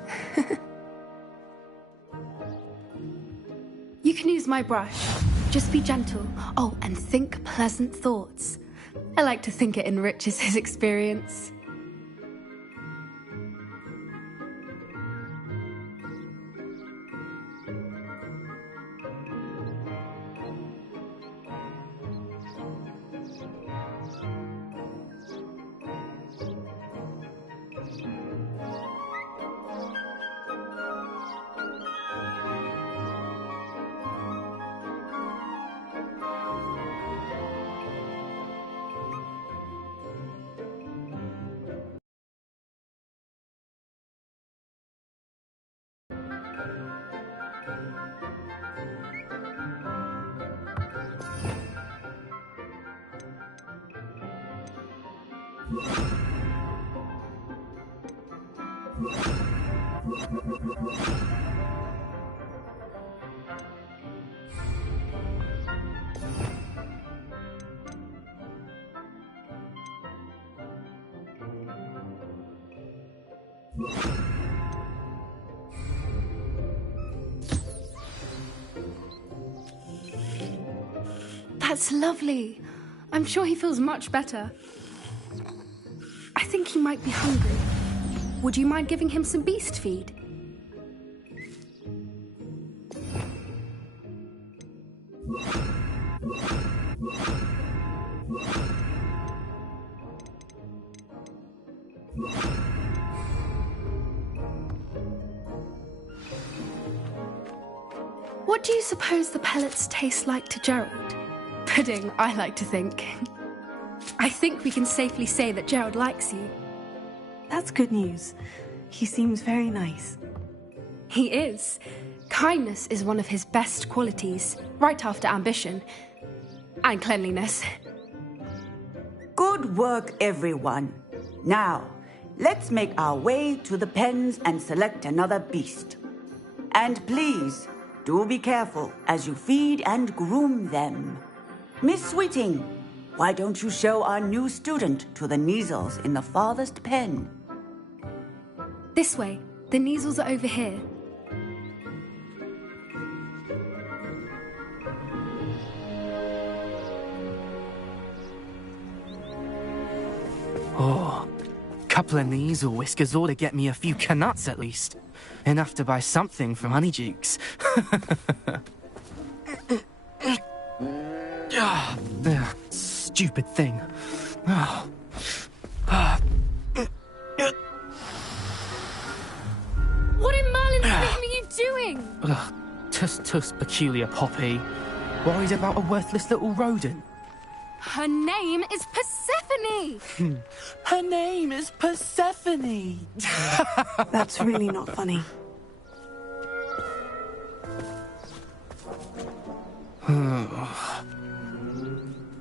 You can use my brush. Just be gentle. Oh, and think pleasant thoughts. I like to think it enriches his experience. That's lovely. I'm sure he feels much better. I think he might be hungry. Would you mind giving him some beast feed? What do you suppose the pellets taste like to Gerald? Pudding, I like to think. I think we can safely say that Gerald likes you. That's good news. He seems very nice. He is. Kindness is one of his best qualities, right after ambition. And cleanliness. Good work, everyone. Now, let's make our way to the pens and select another beast. And please, do be careful as you feed and groom them. Miss Sweeting, why don't you show our new student to the Neasels in the farthest pen? This way. The Neasels are over here. Oh, couple of Neasel whiskers ought to get me a few canuts at least. Enough to buy something from Honeydukes. stupid thing. What in Merlin's name are you doing? Ugh, tuss, peculiar Poppy. Worried about a worthless little rodent? Her name is Persephone! Her name is Persephone! That's really not funny.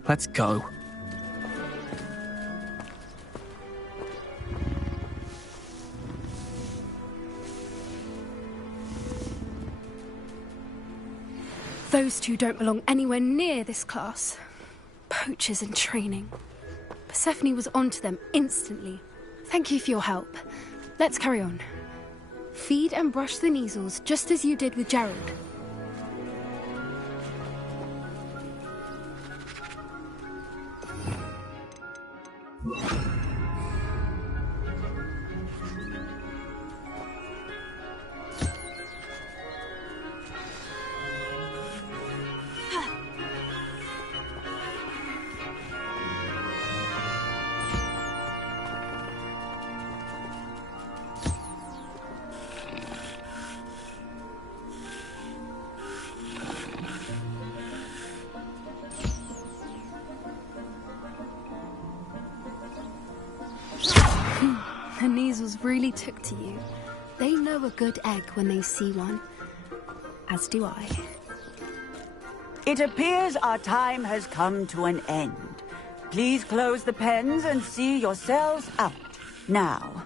Let's go. Those two don't belong anywhere near this class. Poachers in training. Persephone was onto them instantly. Thank you for your help. Let's carry on. Feed and brush the measles just as you did with Gerald. The measles really took to you. They know a good egg when they see one. As do I. It appears our time has come to an end. Please close the pens and see yourselves out. Now,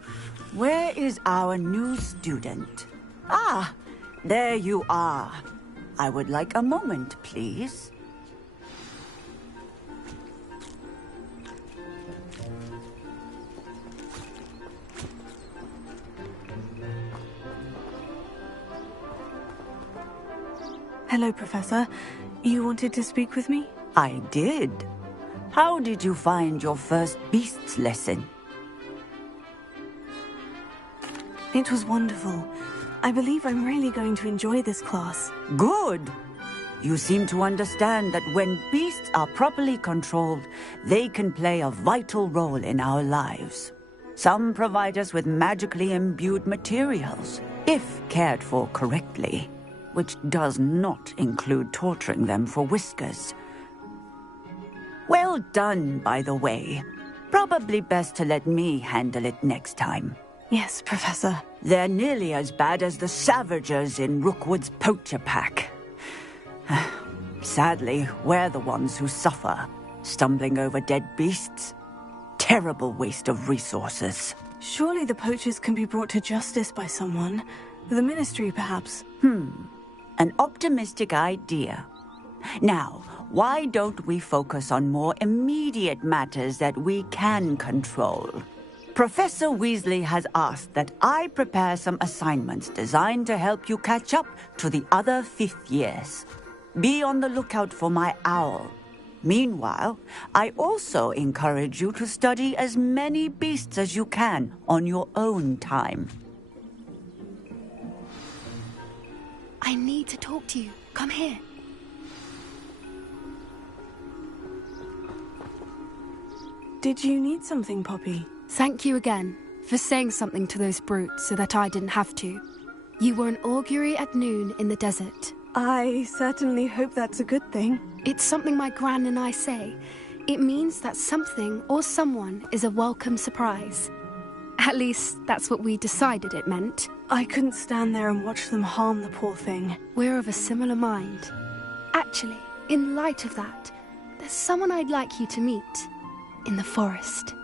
where is our new student? Ah, there you are. I would like a moment, please. Hello, Professor. You wanted to speak with me? I did. How did you find your first beasts lesson? It was wonderful. I believe I'm really going to enjoy this class. Good. You seem to understand that when beasts are properly controlled, they can play a vital role in our lives. Some provide us with magically imbued materials, if cared for correctly, which does not include torturing them for whiskers. Well done, by the way. Probably best to let me handle it next time. Yes, Professor. They're nearly as bad as the Savagers in Rookwood's poacher pack. Sadly, we're the ones who suffer, stumbling over dead beasts. Terrible waste of resources. Surely the poachers can be brought to justice by someone. The Ministry, perhaps. An optimistic idea. Now, why don't we focus on more immediate matters that we can control? Professor Weasley has asked that I prepare some assignments designed to help you catch up to the other fifth years. Be on the lookout for my owl. Meanwhile, I also encourage you to study as many beasts as you can on your own time. I need to talk to you. Come here. Did you need something, Poppy? Thank you again for saying something to those brutes so that I didn't have to. You were an augury at noon in the desert. I certainly hope that's a good thing. It's something my gran and I say. It means that something or someone is a welcome surprise. At least, that's what we decided it meant. I couldn't stand there and watch them harm the poor thing. We're of a similar mind. Actually, in light of that, there's someone I'd like you to meet. In the forest.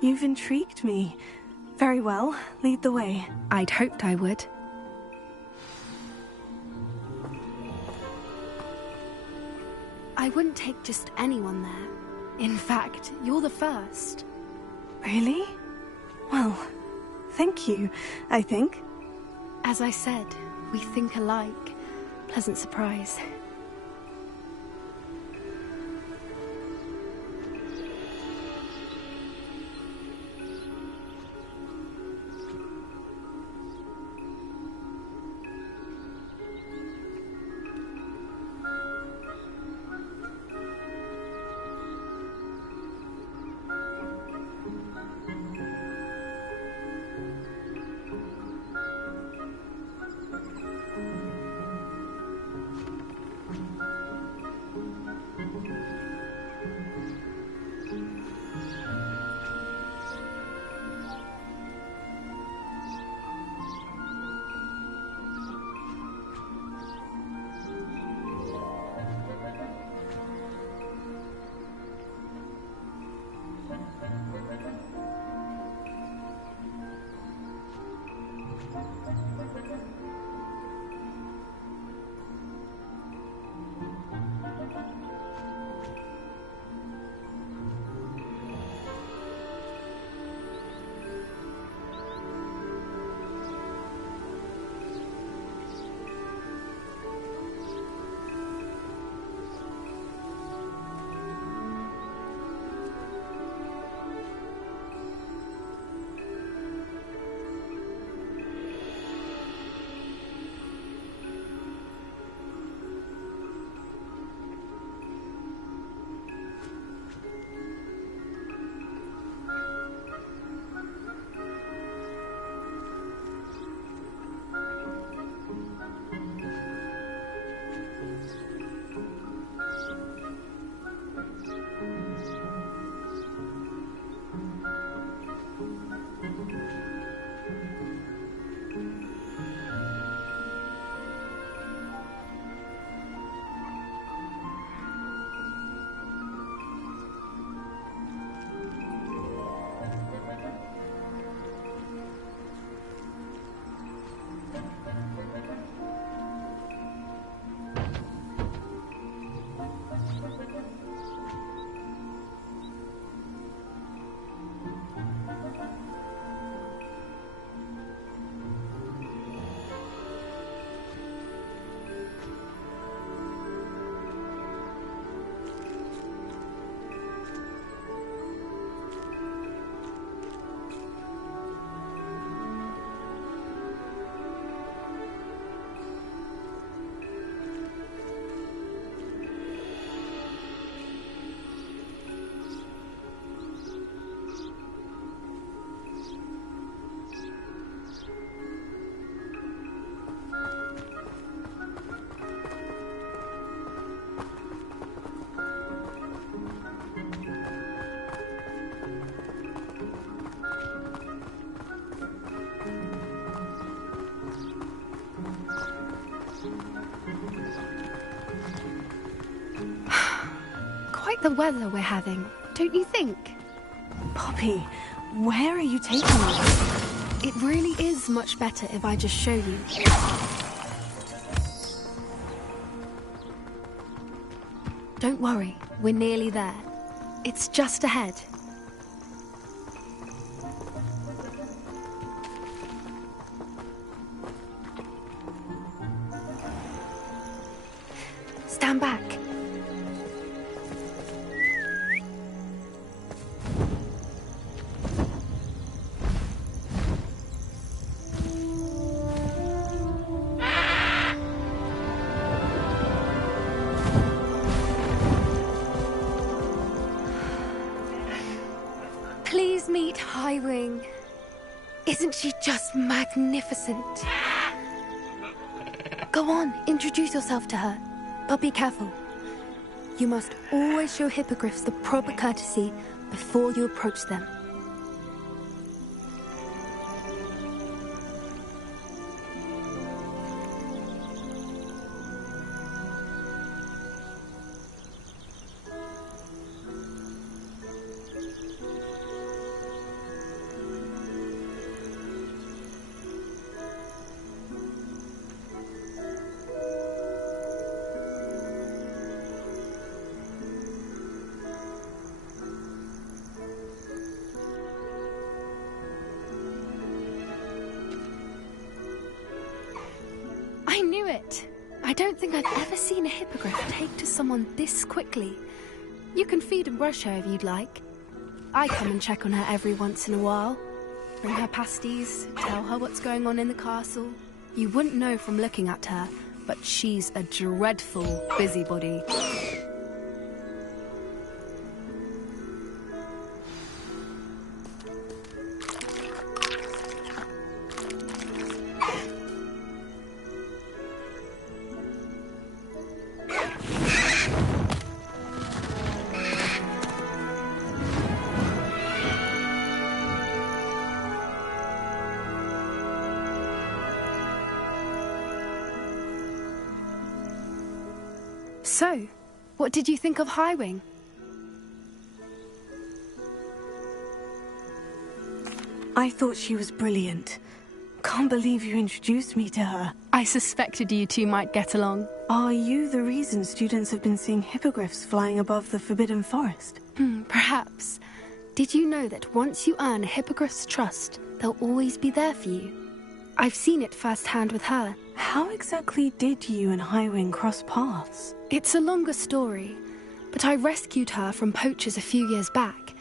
You've intrigued me. Very well, lead the way. I'd hoped I would. I wouldn't take just anyone there. In fact, you're the first. Really? Well, thank you, I think. As I said, we think alike. Pleasant surprise. Quite the weather we're having, don't you think? Poppy, where are you taking me? It really is much better if I just show you. Don't worry, we're nearly there. It's just ahead. Stand back. Please meet Highwing. Isn't she just magnificent? Go on, introduce yourself to her. But be careful. You must always show hippogriffs the proper courtesy before you approach them. don't think I've ever seen a hippogriff take to someone this quickly. You can feed and brush her if you'd like. I come and check on her every once in a while. Bring her pasties, tell her what's going on in the castle. You wouldn't know from looking at her, but she's a dreadful busybody. So, what did you think of Highwing? I thought she was brilliant. Can't believe you introduced me to her. I suspected you two might get along. Are you the reason students have been seeing hippogriffs flying above the Forbidden Forest? Perhaps. Did you know that once you earn a hippogriff's trust, they'll always be there for you? I've seen it firsthand with her. How exactly did you and Highwing cross paths? It's a longer story, but I rescued her from poachers a few years back.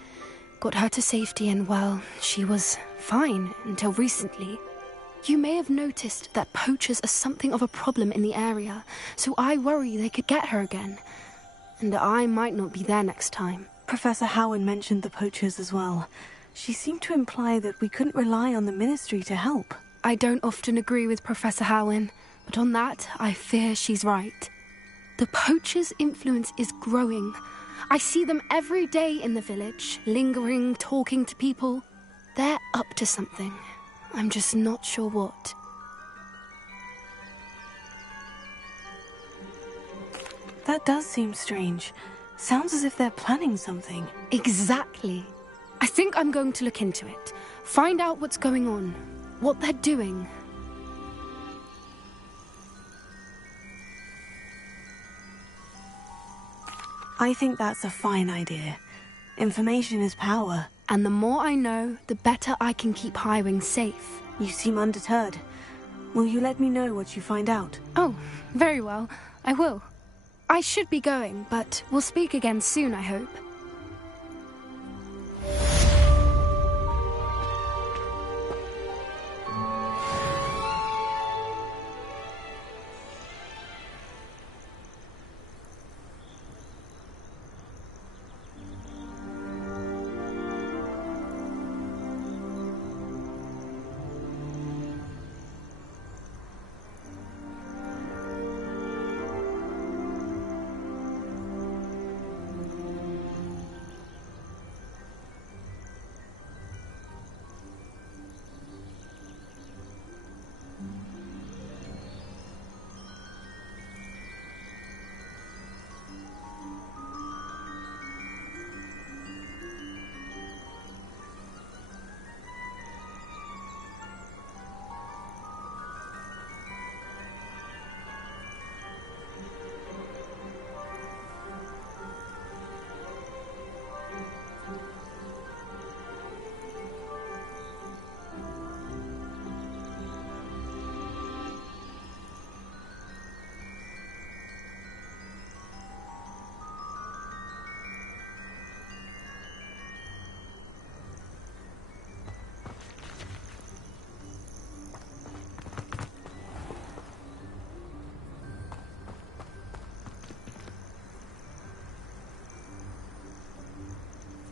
Got her to safety and, well, she was fine until recently. You may have noticed that poachers are something of a problem in the area, so I worry they could get her again. And I might not be there next time. Professor Howen mentioned the poachers as well. She seemed to imply that we couldn't rely on the Ministry to help. I don't often agree with Professor Howen, but on that, I fear she's right. The poachers' influence is growing. I see them every day in the village, lingering, talking to people. They're up to something. I'm just not sure what. That does seem strange. Sounds as if they're planning something. Exactly. I think I'm going to look into it. Find out what's going on. What they're doing. I think that's a fine idea. Information is power. And the more I know, the better I can keep Highwing safe. You seem undeterred. Will you let me know what you find out? Oh, very well. I will. I should be going, but we'll speak again soon, I hope.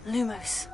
Lumos.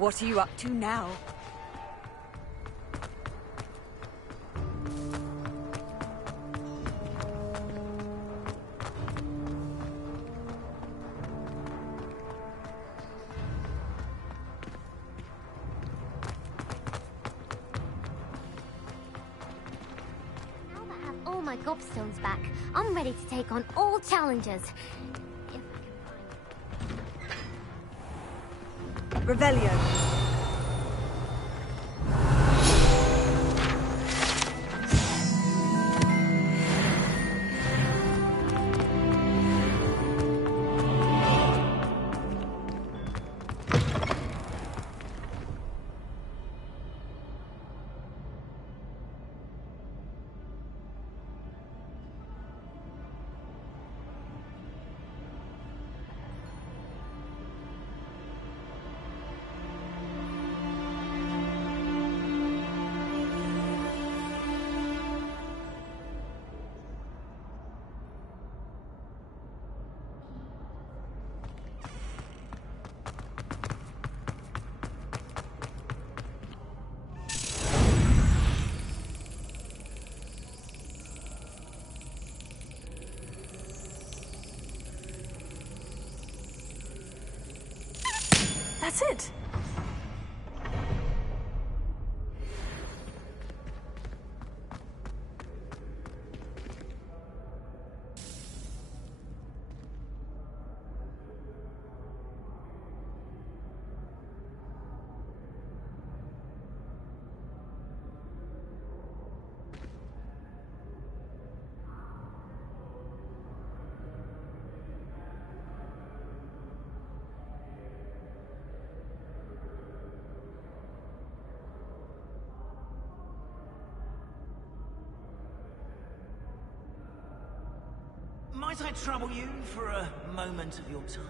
What are you up to now? All my gobstones back. I'm ready to take on all challenges. Revelio. That's it. Might I trouble you for a moment of your time?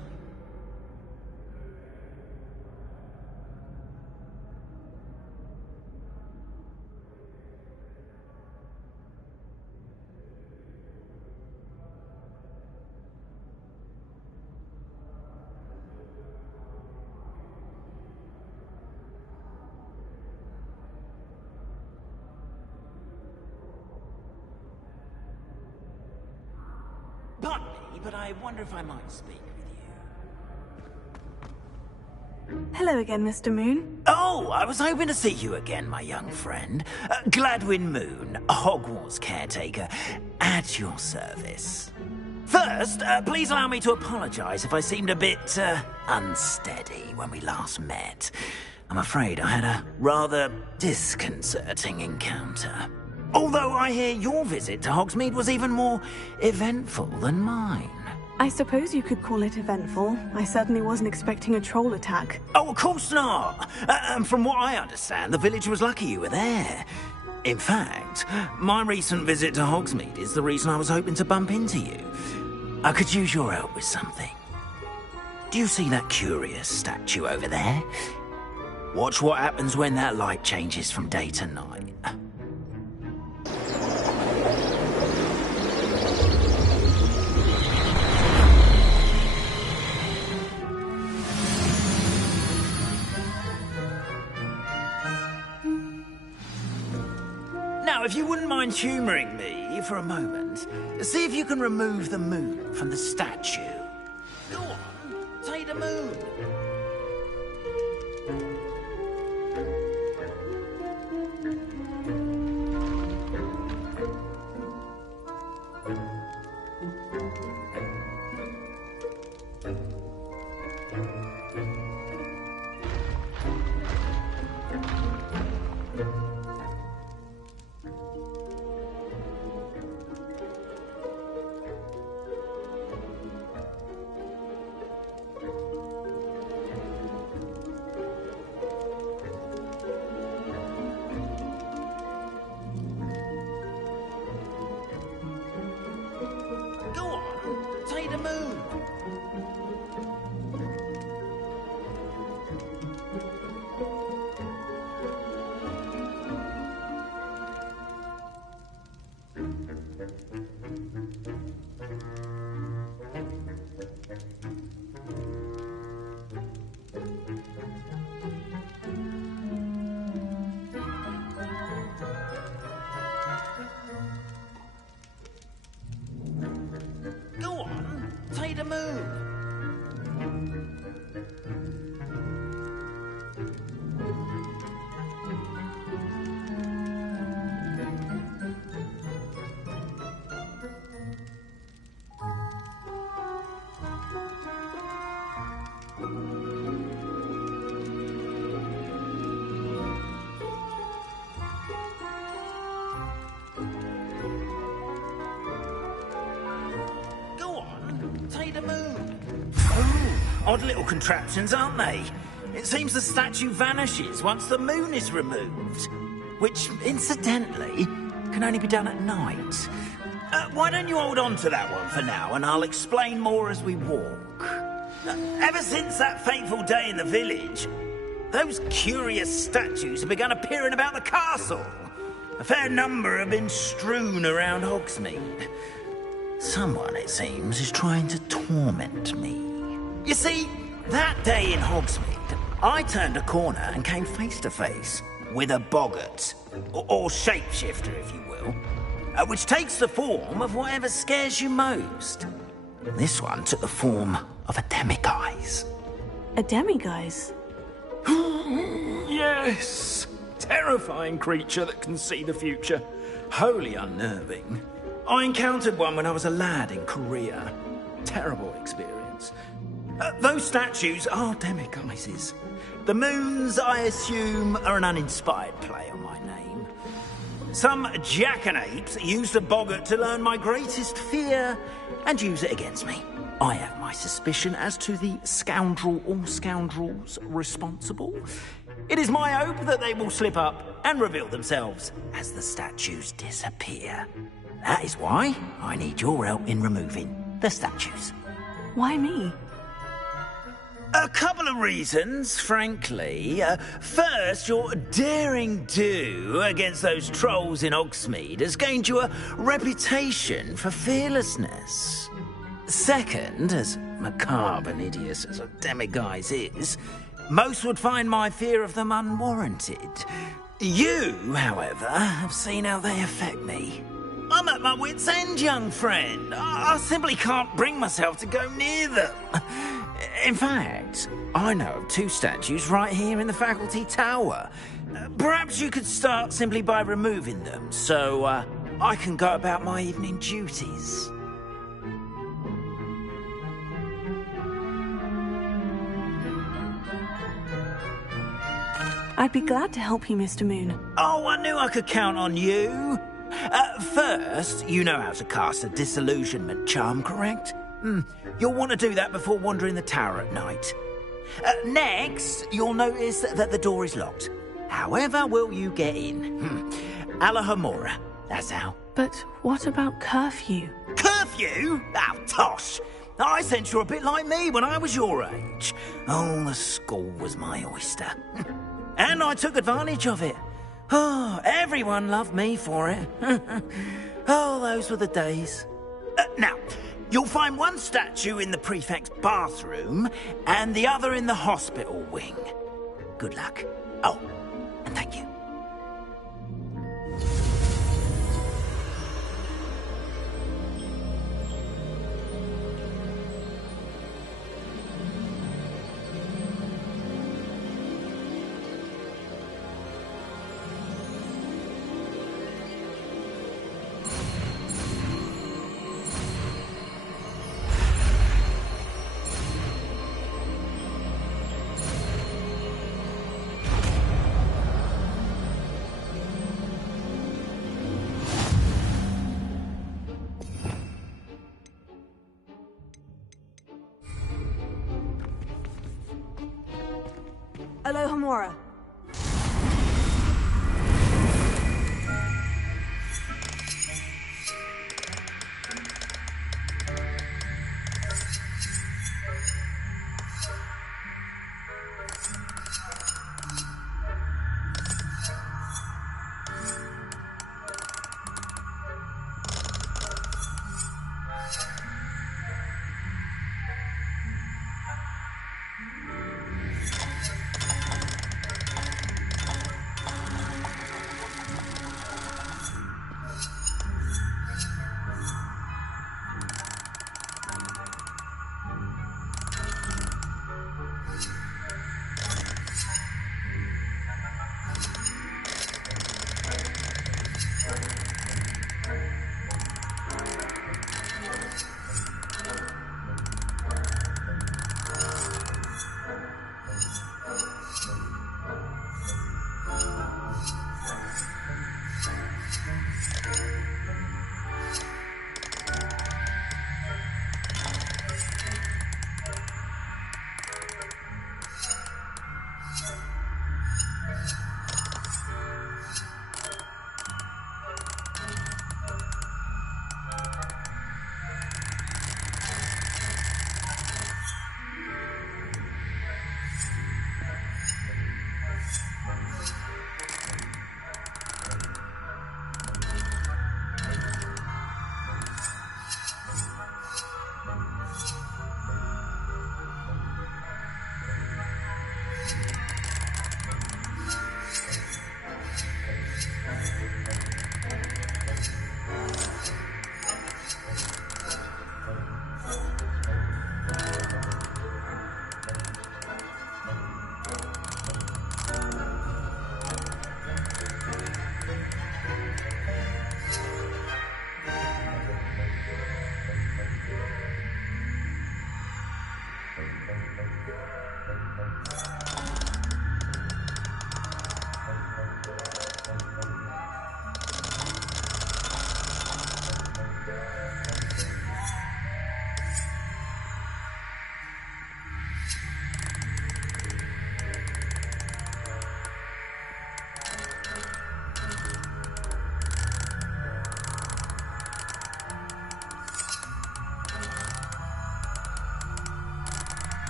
Pardon me, but I wonder if I might speak with you. Hello again, Mr. Moon. Oh, I was hoping to see you again, my young friend. Gladwin Moon, Hogwarts caretaker, at your service. First, please allow me to apologize if I seemed a bit, unsteady when we last met. I'm afraid I had a rather disconcerting encounter. Although I hear your visit to Hogsmeade was even more eventful than mine. I suppose you could call it eventful. I certainly wasn't expecting a troll attack. Oh, of course not! And from what I understand, the village was lucky you were there. In fact, my recent visit to Hogsmeade is the reason I was hoping to bump into you. I could use your help with something. Do you see that curious statue over there? Watch what happens when that light changes from day to night. Now, if you wouldn't mind humouring me for a moment, see if you can remove the moon from the statue. Go on, take the moon. Odd little contraptions, aren't they? It seems the statue vanishes once the moon is removed. Which, incidentally, can only be done at night. Why don't you hold on to that one for now, and I'll explain more as we walk. Ever since that fateful day in the village, those curious statues have begun appearing about the castle. A fair number have been strewn around Hogsmeade. Someone, it seems, is trying to torment me. You see, that day in Hogsmeade, I turned a corner and came face to face with a boggart, or shapeshifter, if you will, which takes the form of whatever scares you most. This one took the form of a demiguise. A demiguise? Yes! Terrifying creature that can see the future. Wholly unnerving. I encountered one when I was a lad in Korea. Terrible experience. Those statues are demiguises. The moons, I assume, are an uninspired play on my name. Some jackanapes used the boggart to learn my greatest fear and use it against me. I have my suspicion as to the scoundrel or scoundrels responsible. It is my hope that they will slip up and reveal themselves as the statues disappear. That is why I need your help in removing the statues. Why me? A couple of reasons, frankly. First, your daring do against those trolls in Hogsmeade has gained you a reputation for fearlessness. Second, as macabre and hideous as a demiguise is, most would find my fear of them unwarranted. You, however, have seen how they affect me. I'm at my wit's end, young friend. I simply can't bring myself to go near them. In fact, I know of two statues right here in the faculty tower. Perhaps you could start simply by removing them, so I can go about my evening duties. I'd be glad to help you, Mr. Moon. Oh, I knew I could count on you. First, you know how to cast a disillusionment charm, correct? You'll want to do that before wandering the tower at night. Next, you'll notice that the door is locked. However will you get in? Alahomora, that's how. But what about curfew? Curfew? Oh, tosh! I sense you're a bit like me when I was your age. Oh, the school was my oyster. And I took advantage of it. Oh, everyone loved me for it. Oh, those were the days. Now, you'll find one statue in the prefect's bathroom and the other in the hospital wing. Good luck. Oh, and thank you. Alohomora.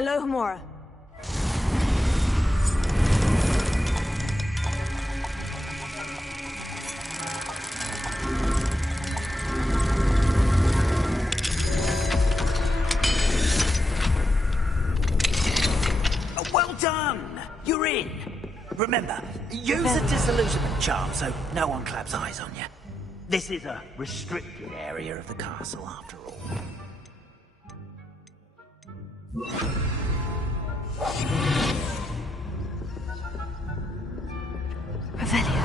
Alohomora. Well done! You're in. Remember, use a disillusionment charm so no one claps eyes on you. This is a restricted area of the castle, after all. Revelio.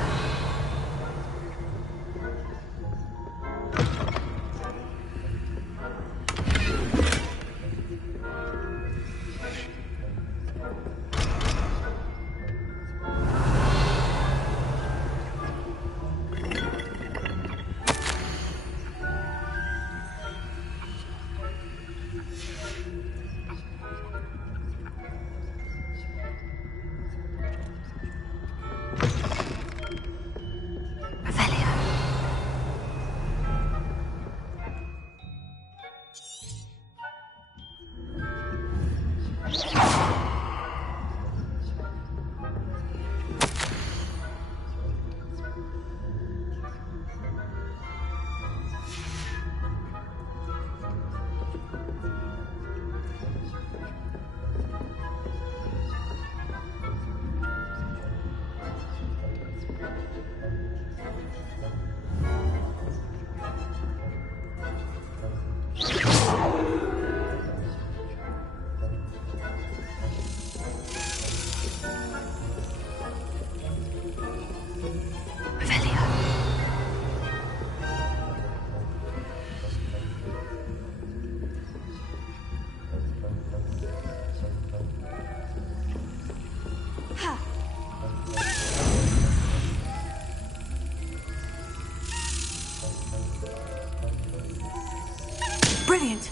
Brilliant!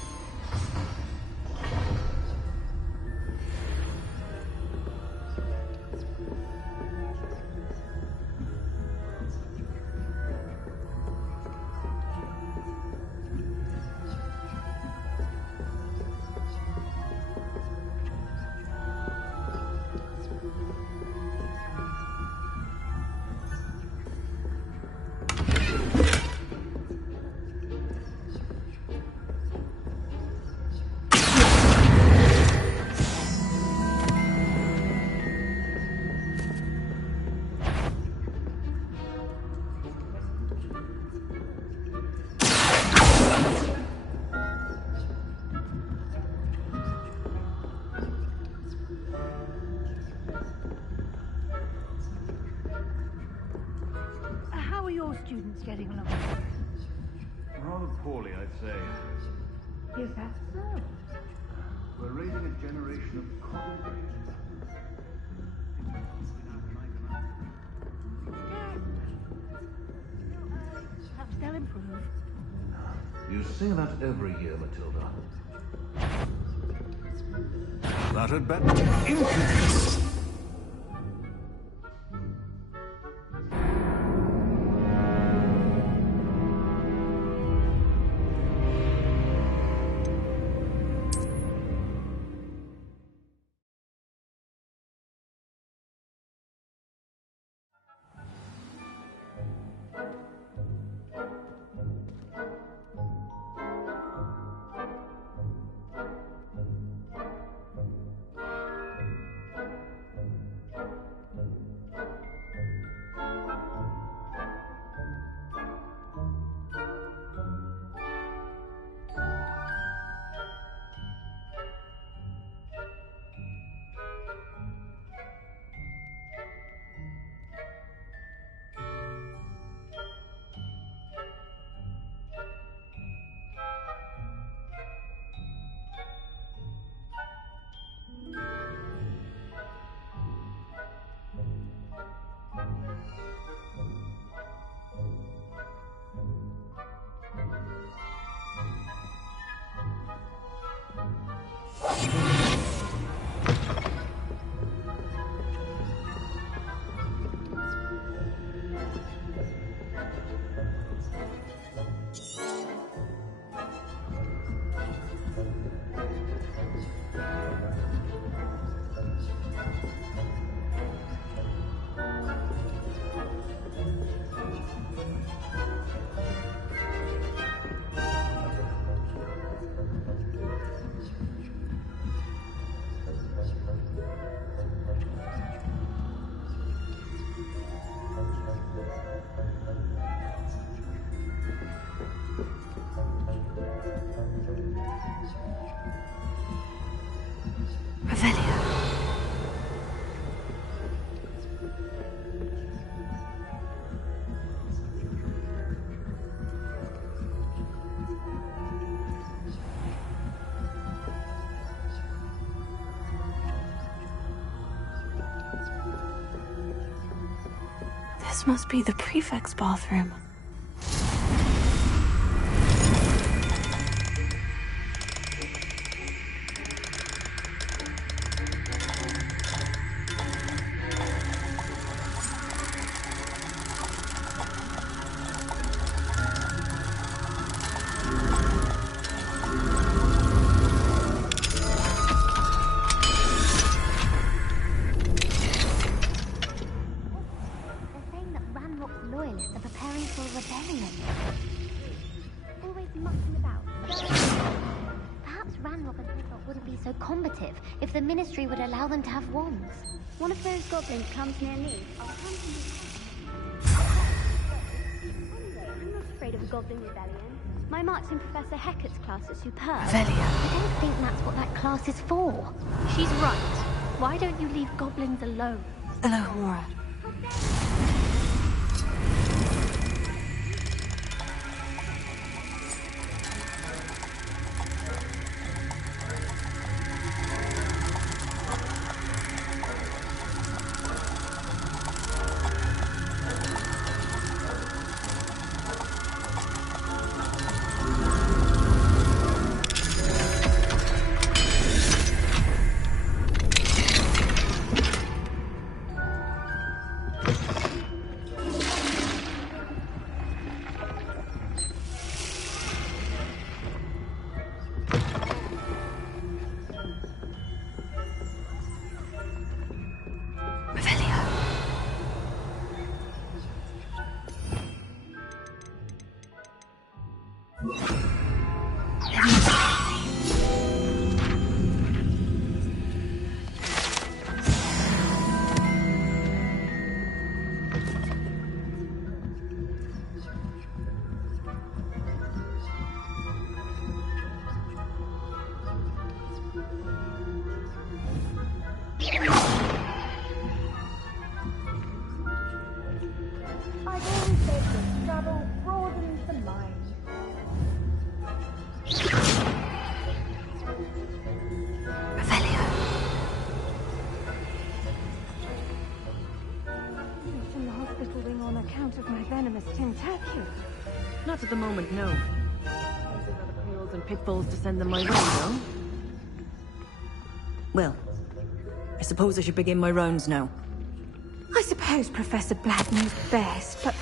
How are your students getting along? Rather poorly, I'd say. Is that so? We're raising a generation of coddled. Perhaps they'll improve. You say that every year, Matilda. That had better impudence. This must be the prefect's bathroom. If the Ministry would allow them to have wands. One of those goblins comes near me, I'll come to you. Anyway, I'm not afraid of a goblin rebellion. My marks in Professor Hecat's class are superb. I don't think that's what that class is for. She's right. Why don't you leave goblins alone? Alohomora. Not at the moment, no. There's other perils and pitfalls to send them my way, though. Well, I suppose I should begin my rounds now. I suppose Professor Black knows best, but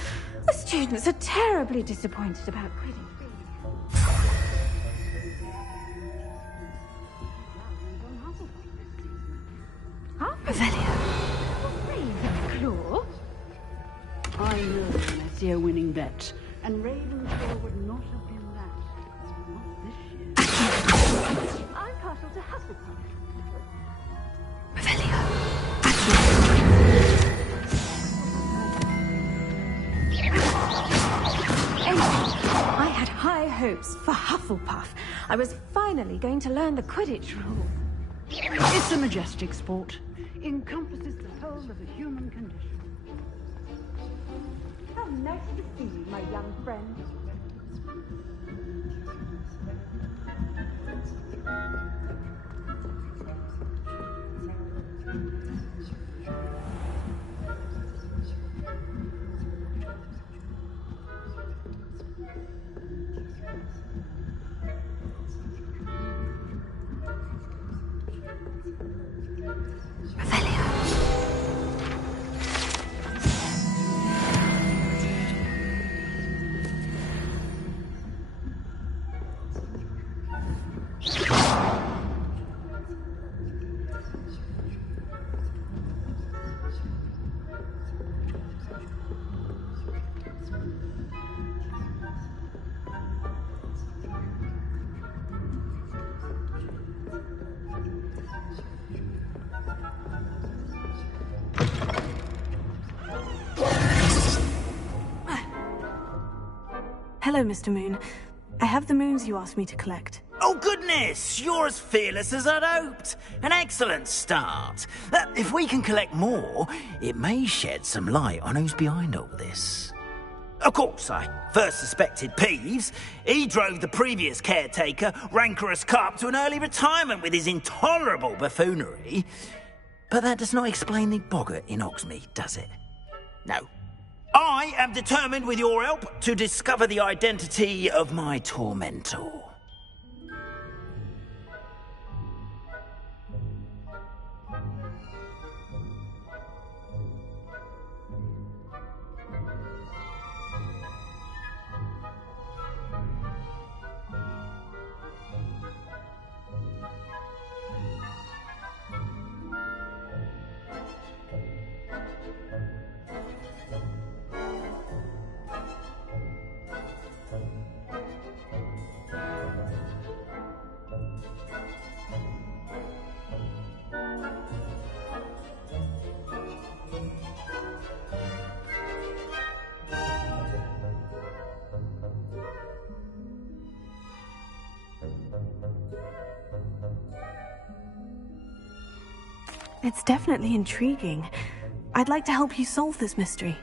the students are terribly disappointed about Quidditch. Huh? Revelio. Claw? I know unless you're winning bet. And Ravenclaw would not have been that. Not this year. I'm partial to Hufflepuff. I had high hopes for Hufflepuff. I was finally going to learn the Quidditch rules. It's a majestic sport. Encompasses the whole of the human condition. How nice to see you, my young friend. Hello, Mr. Moon. I have the moons you asked me to collect. Oh, goodness! You're as fearless as I'd hoped. An excellent start. If we can collect more, it may shed some light on who's behind all this. Of course, I first suspected Peeves. He drove the previous caretaker, Rancorous Carp, to an early retirement with his intolerable buffoonery. But that does not explain the boggart in Hogsmeade, does it? No. I am determined, with your help, to discover the identity of my tormentor. It's definitely intriguing. I'd like to help you solve this mystery.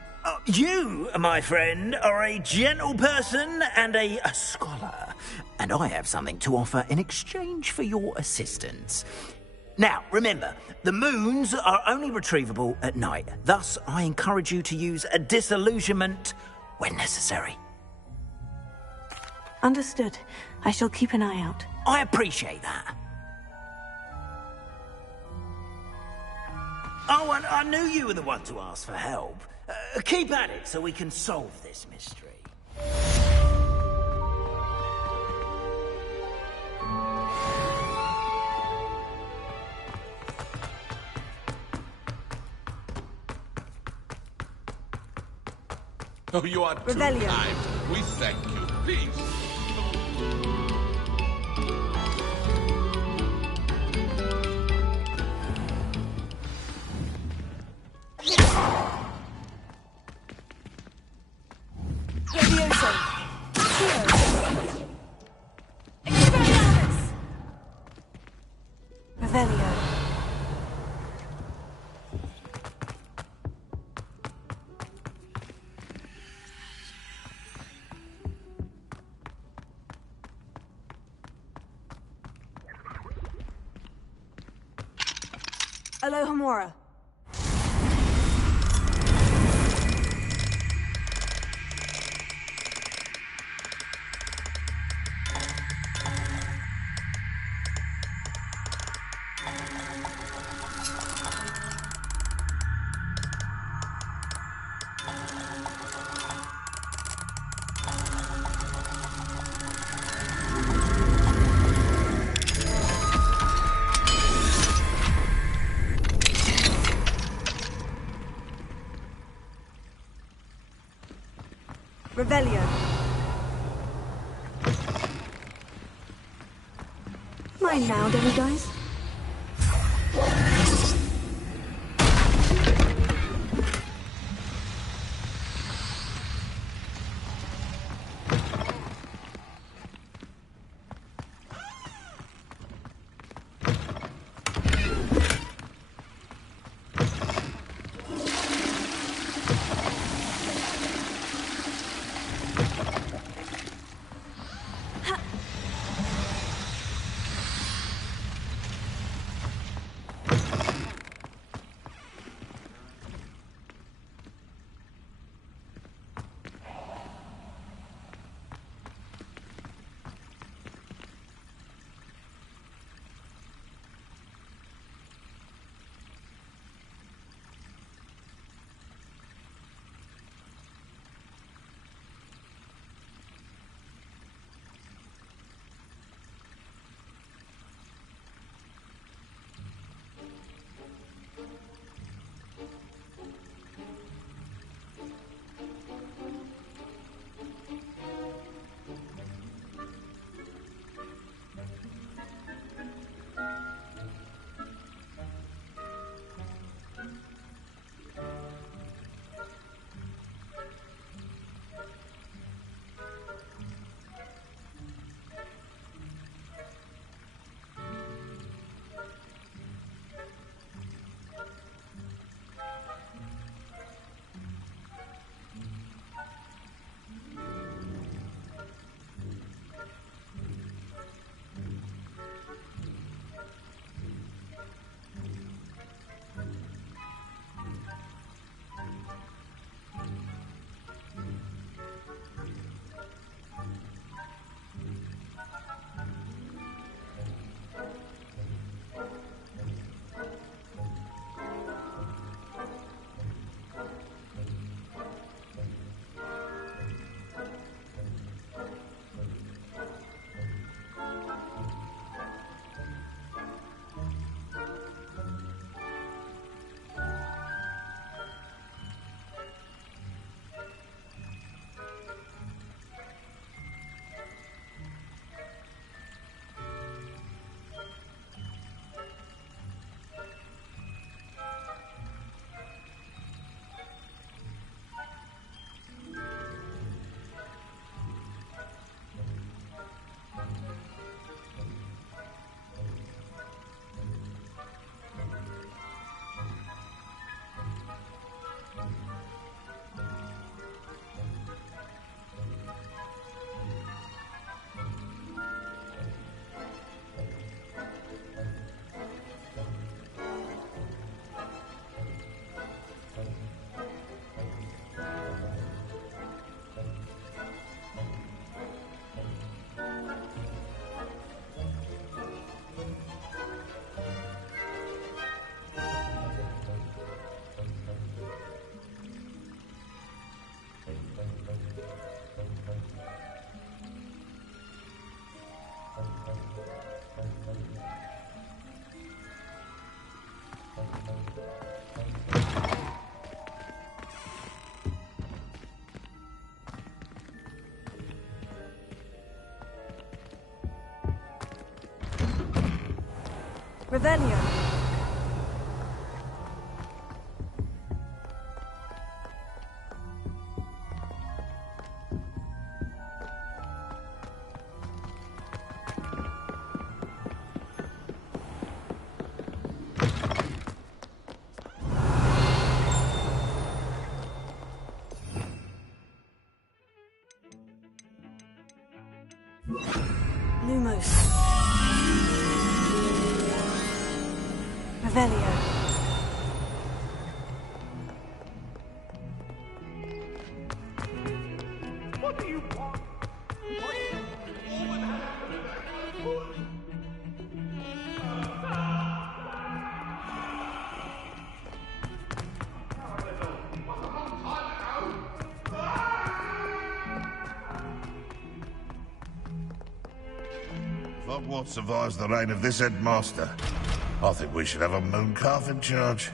You, my friend, are a gentle person and a scholar, and I have something to offer in exchange for your assistance. Now, remember, the moons are only retrievable at night. Thus, I encourage you to use a disillusionment when necessary. Understood. I shall keep an eye out. I appreciate that. Oh, and I knew you were the one to ask for help. Keep at it so we can solve this mystery. Oh, you are too Revelio. kind. We thank you. Please. Revelio. Alohomora. Revelio. Mine now, demi-guys. Revelio. Lumos. Revelio. What do you want? Hogwarts survives the reign of this headmaster. I think we should have a moon calf in charge.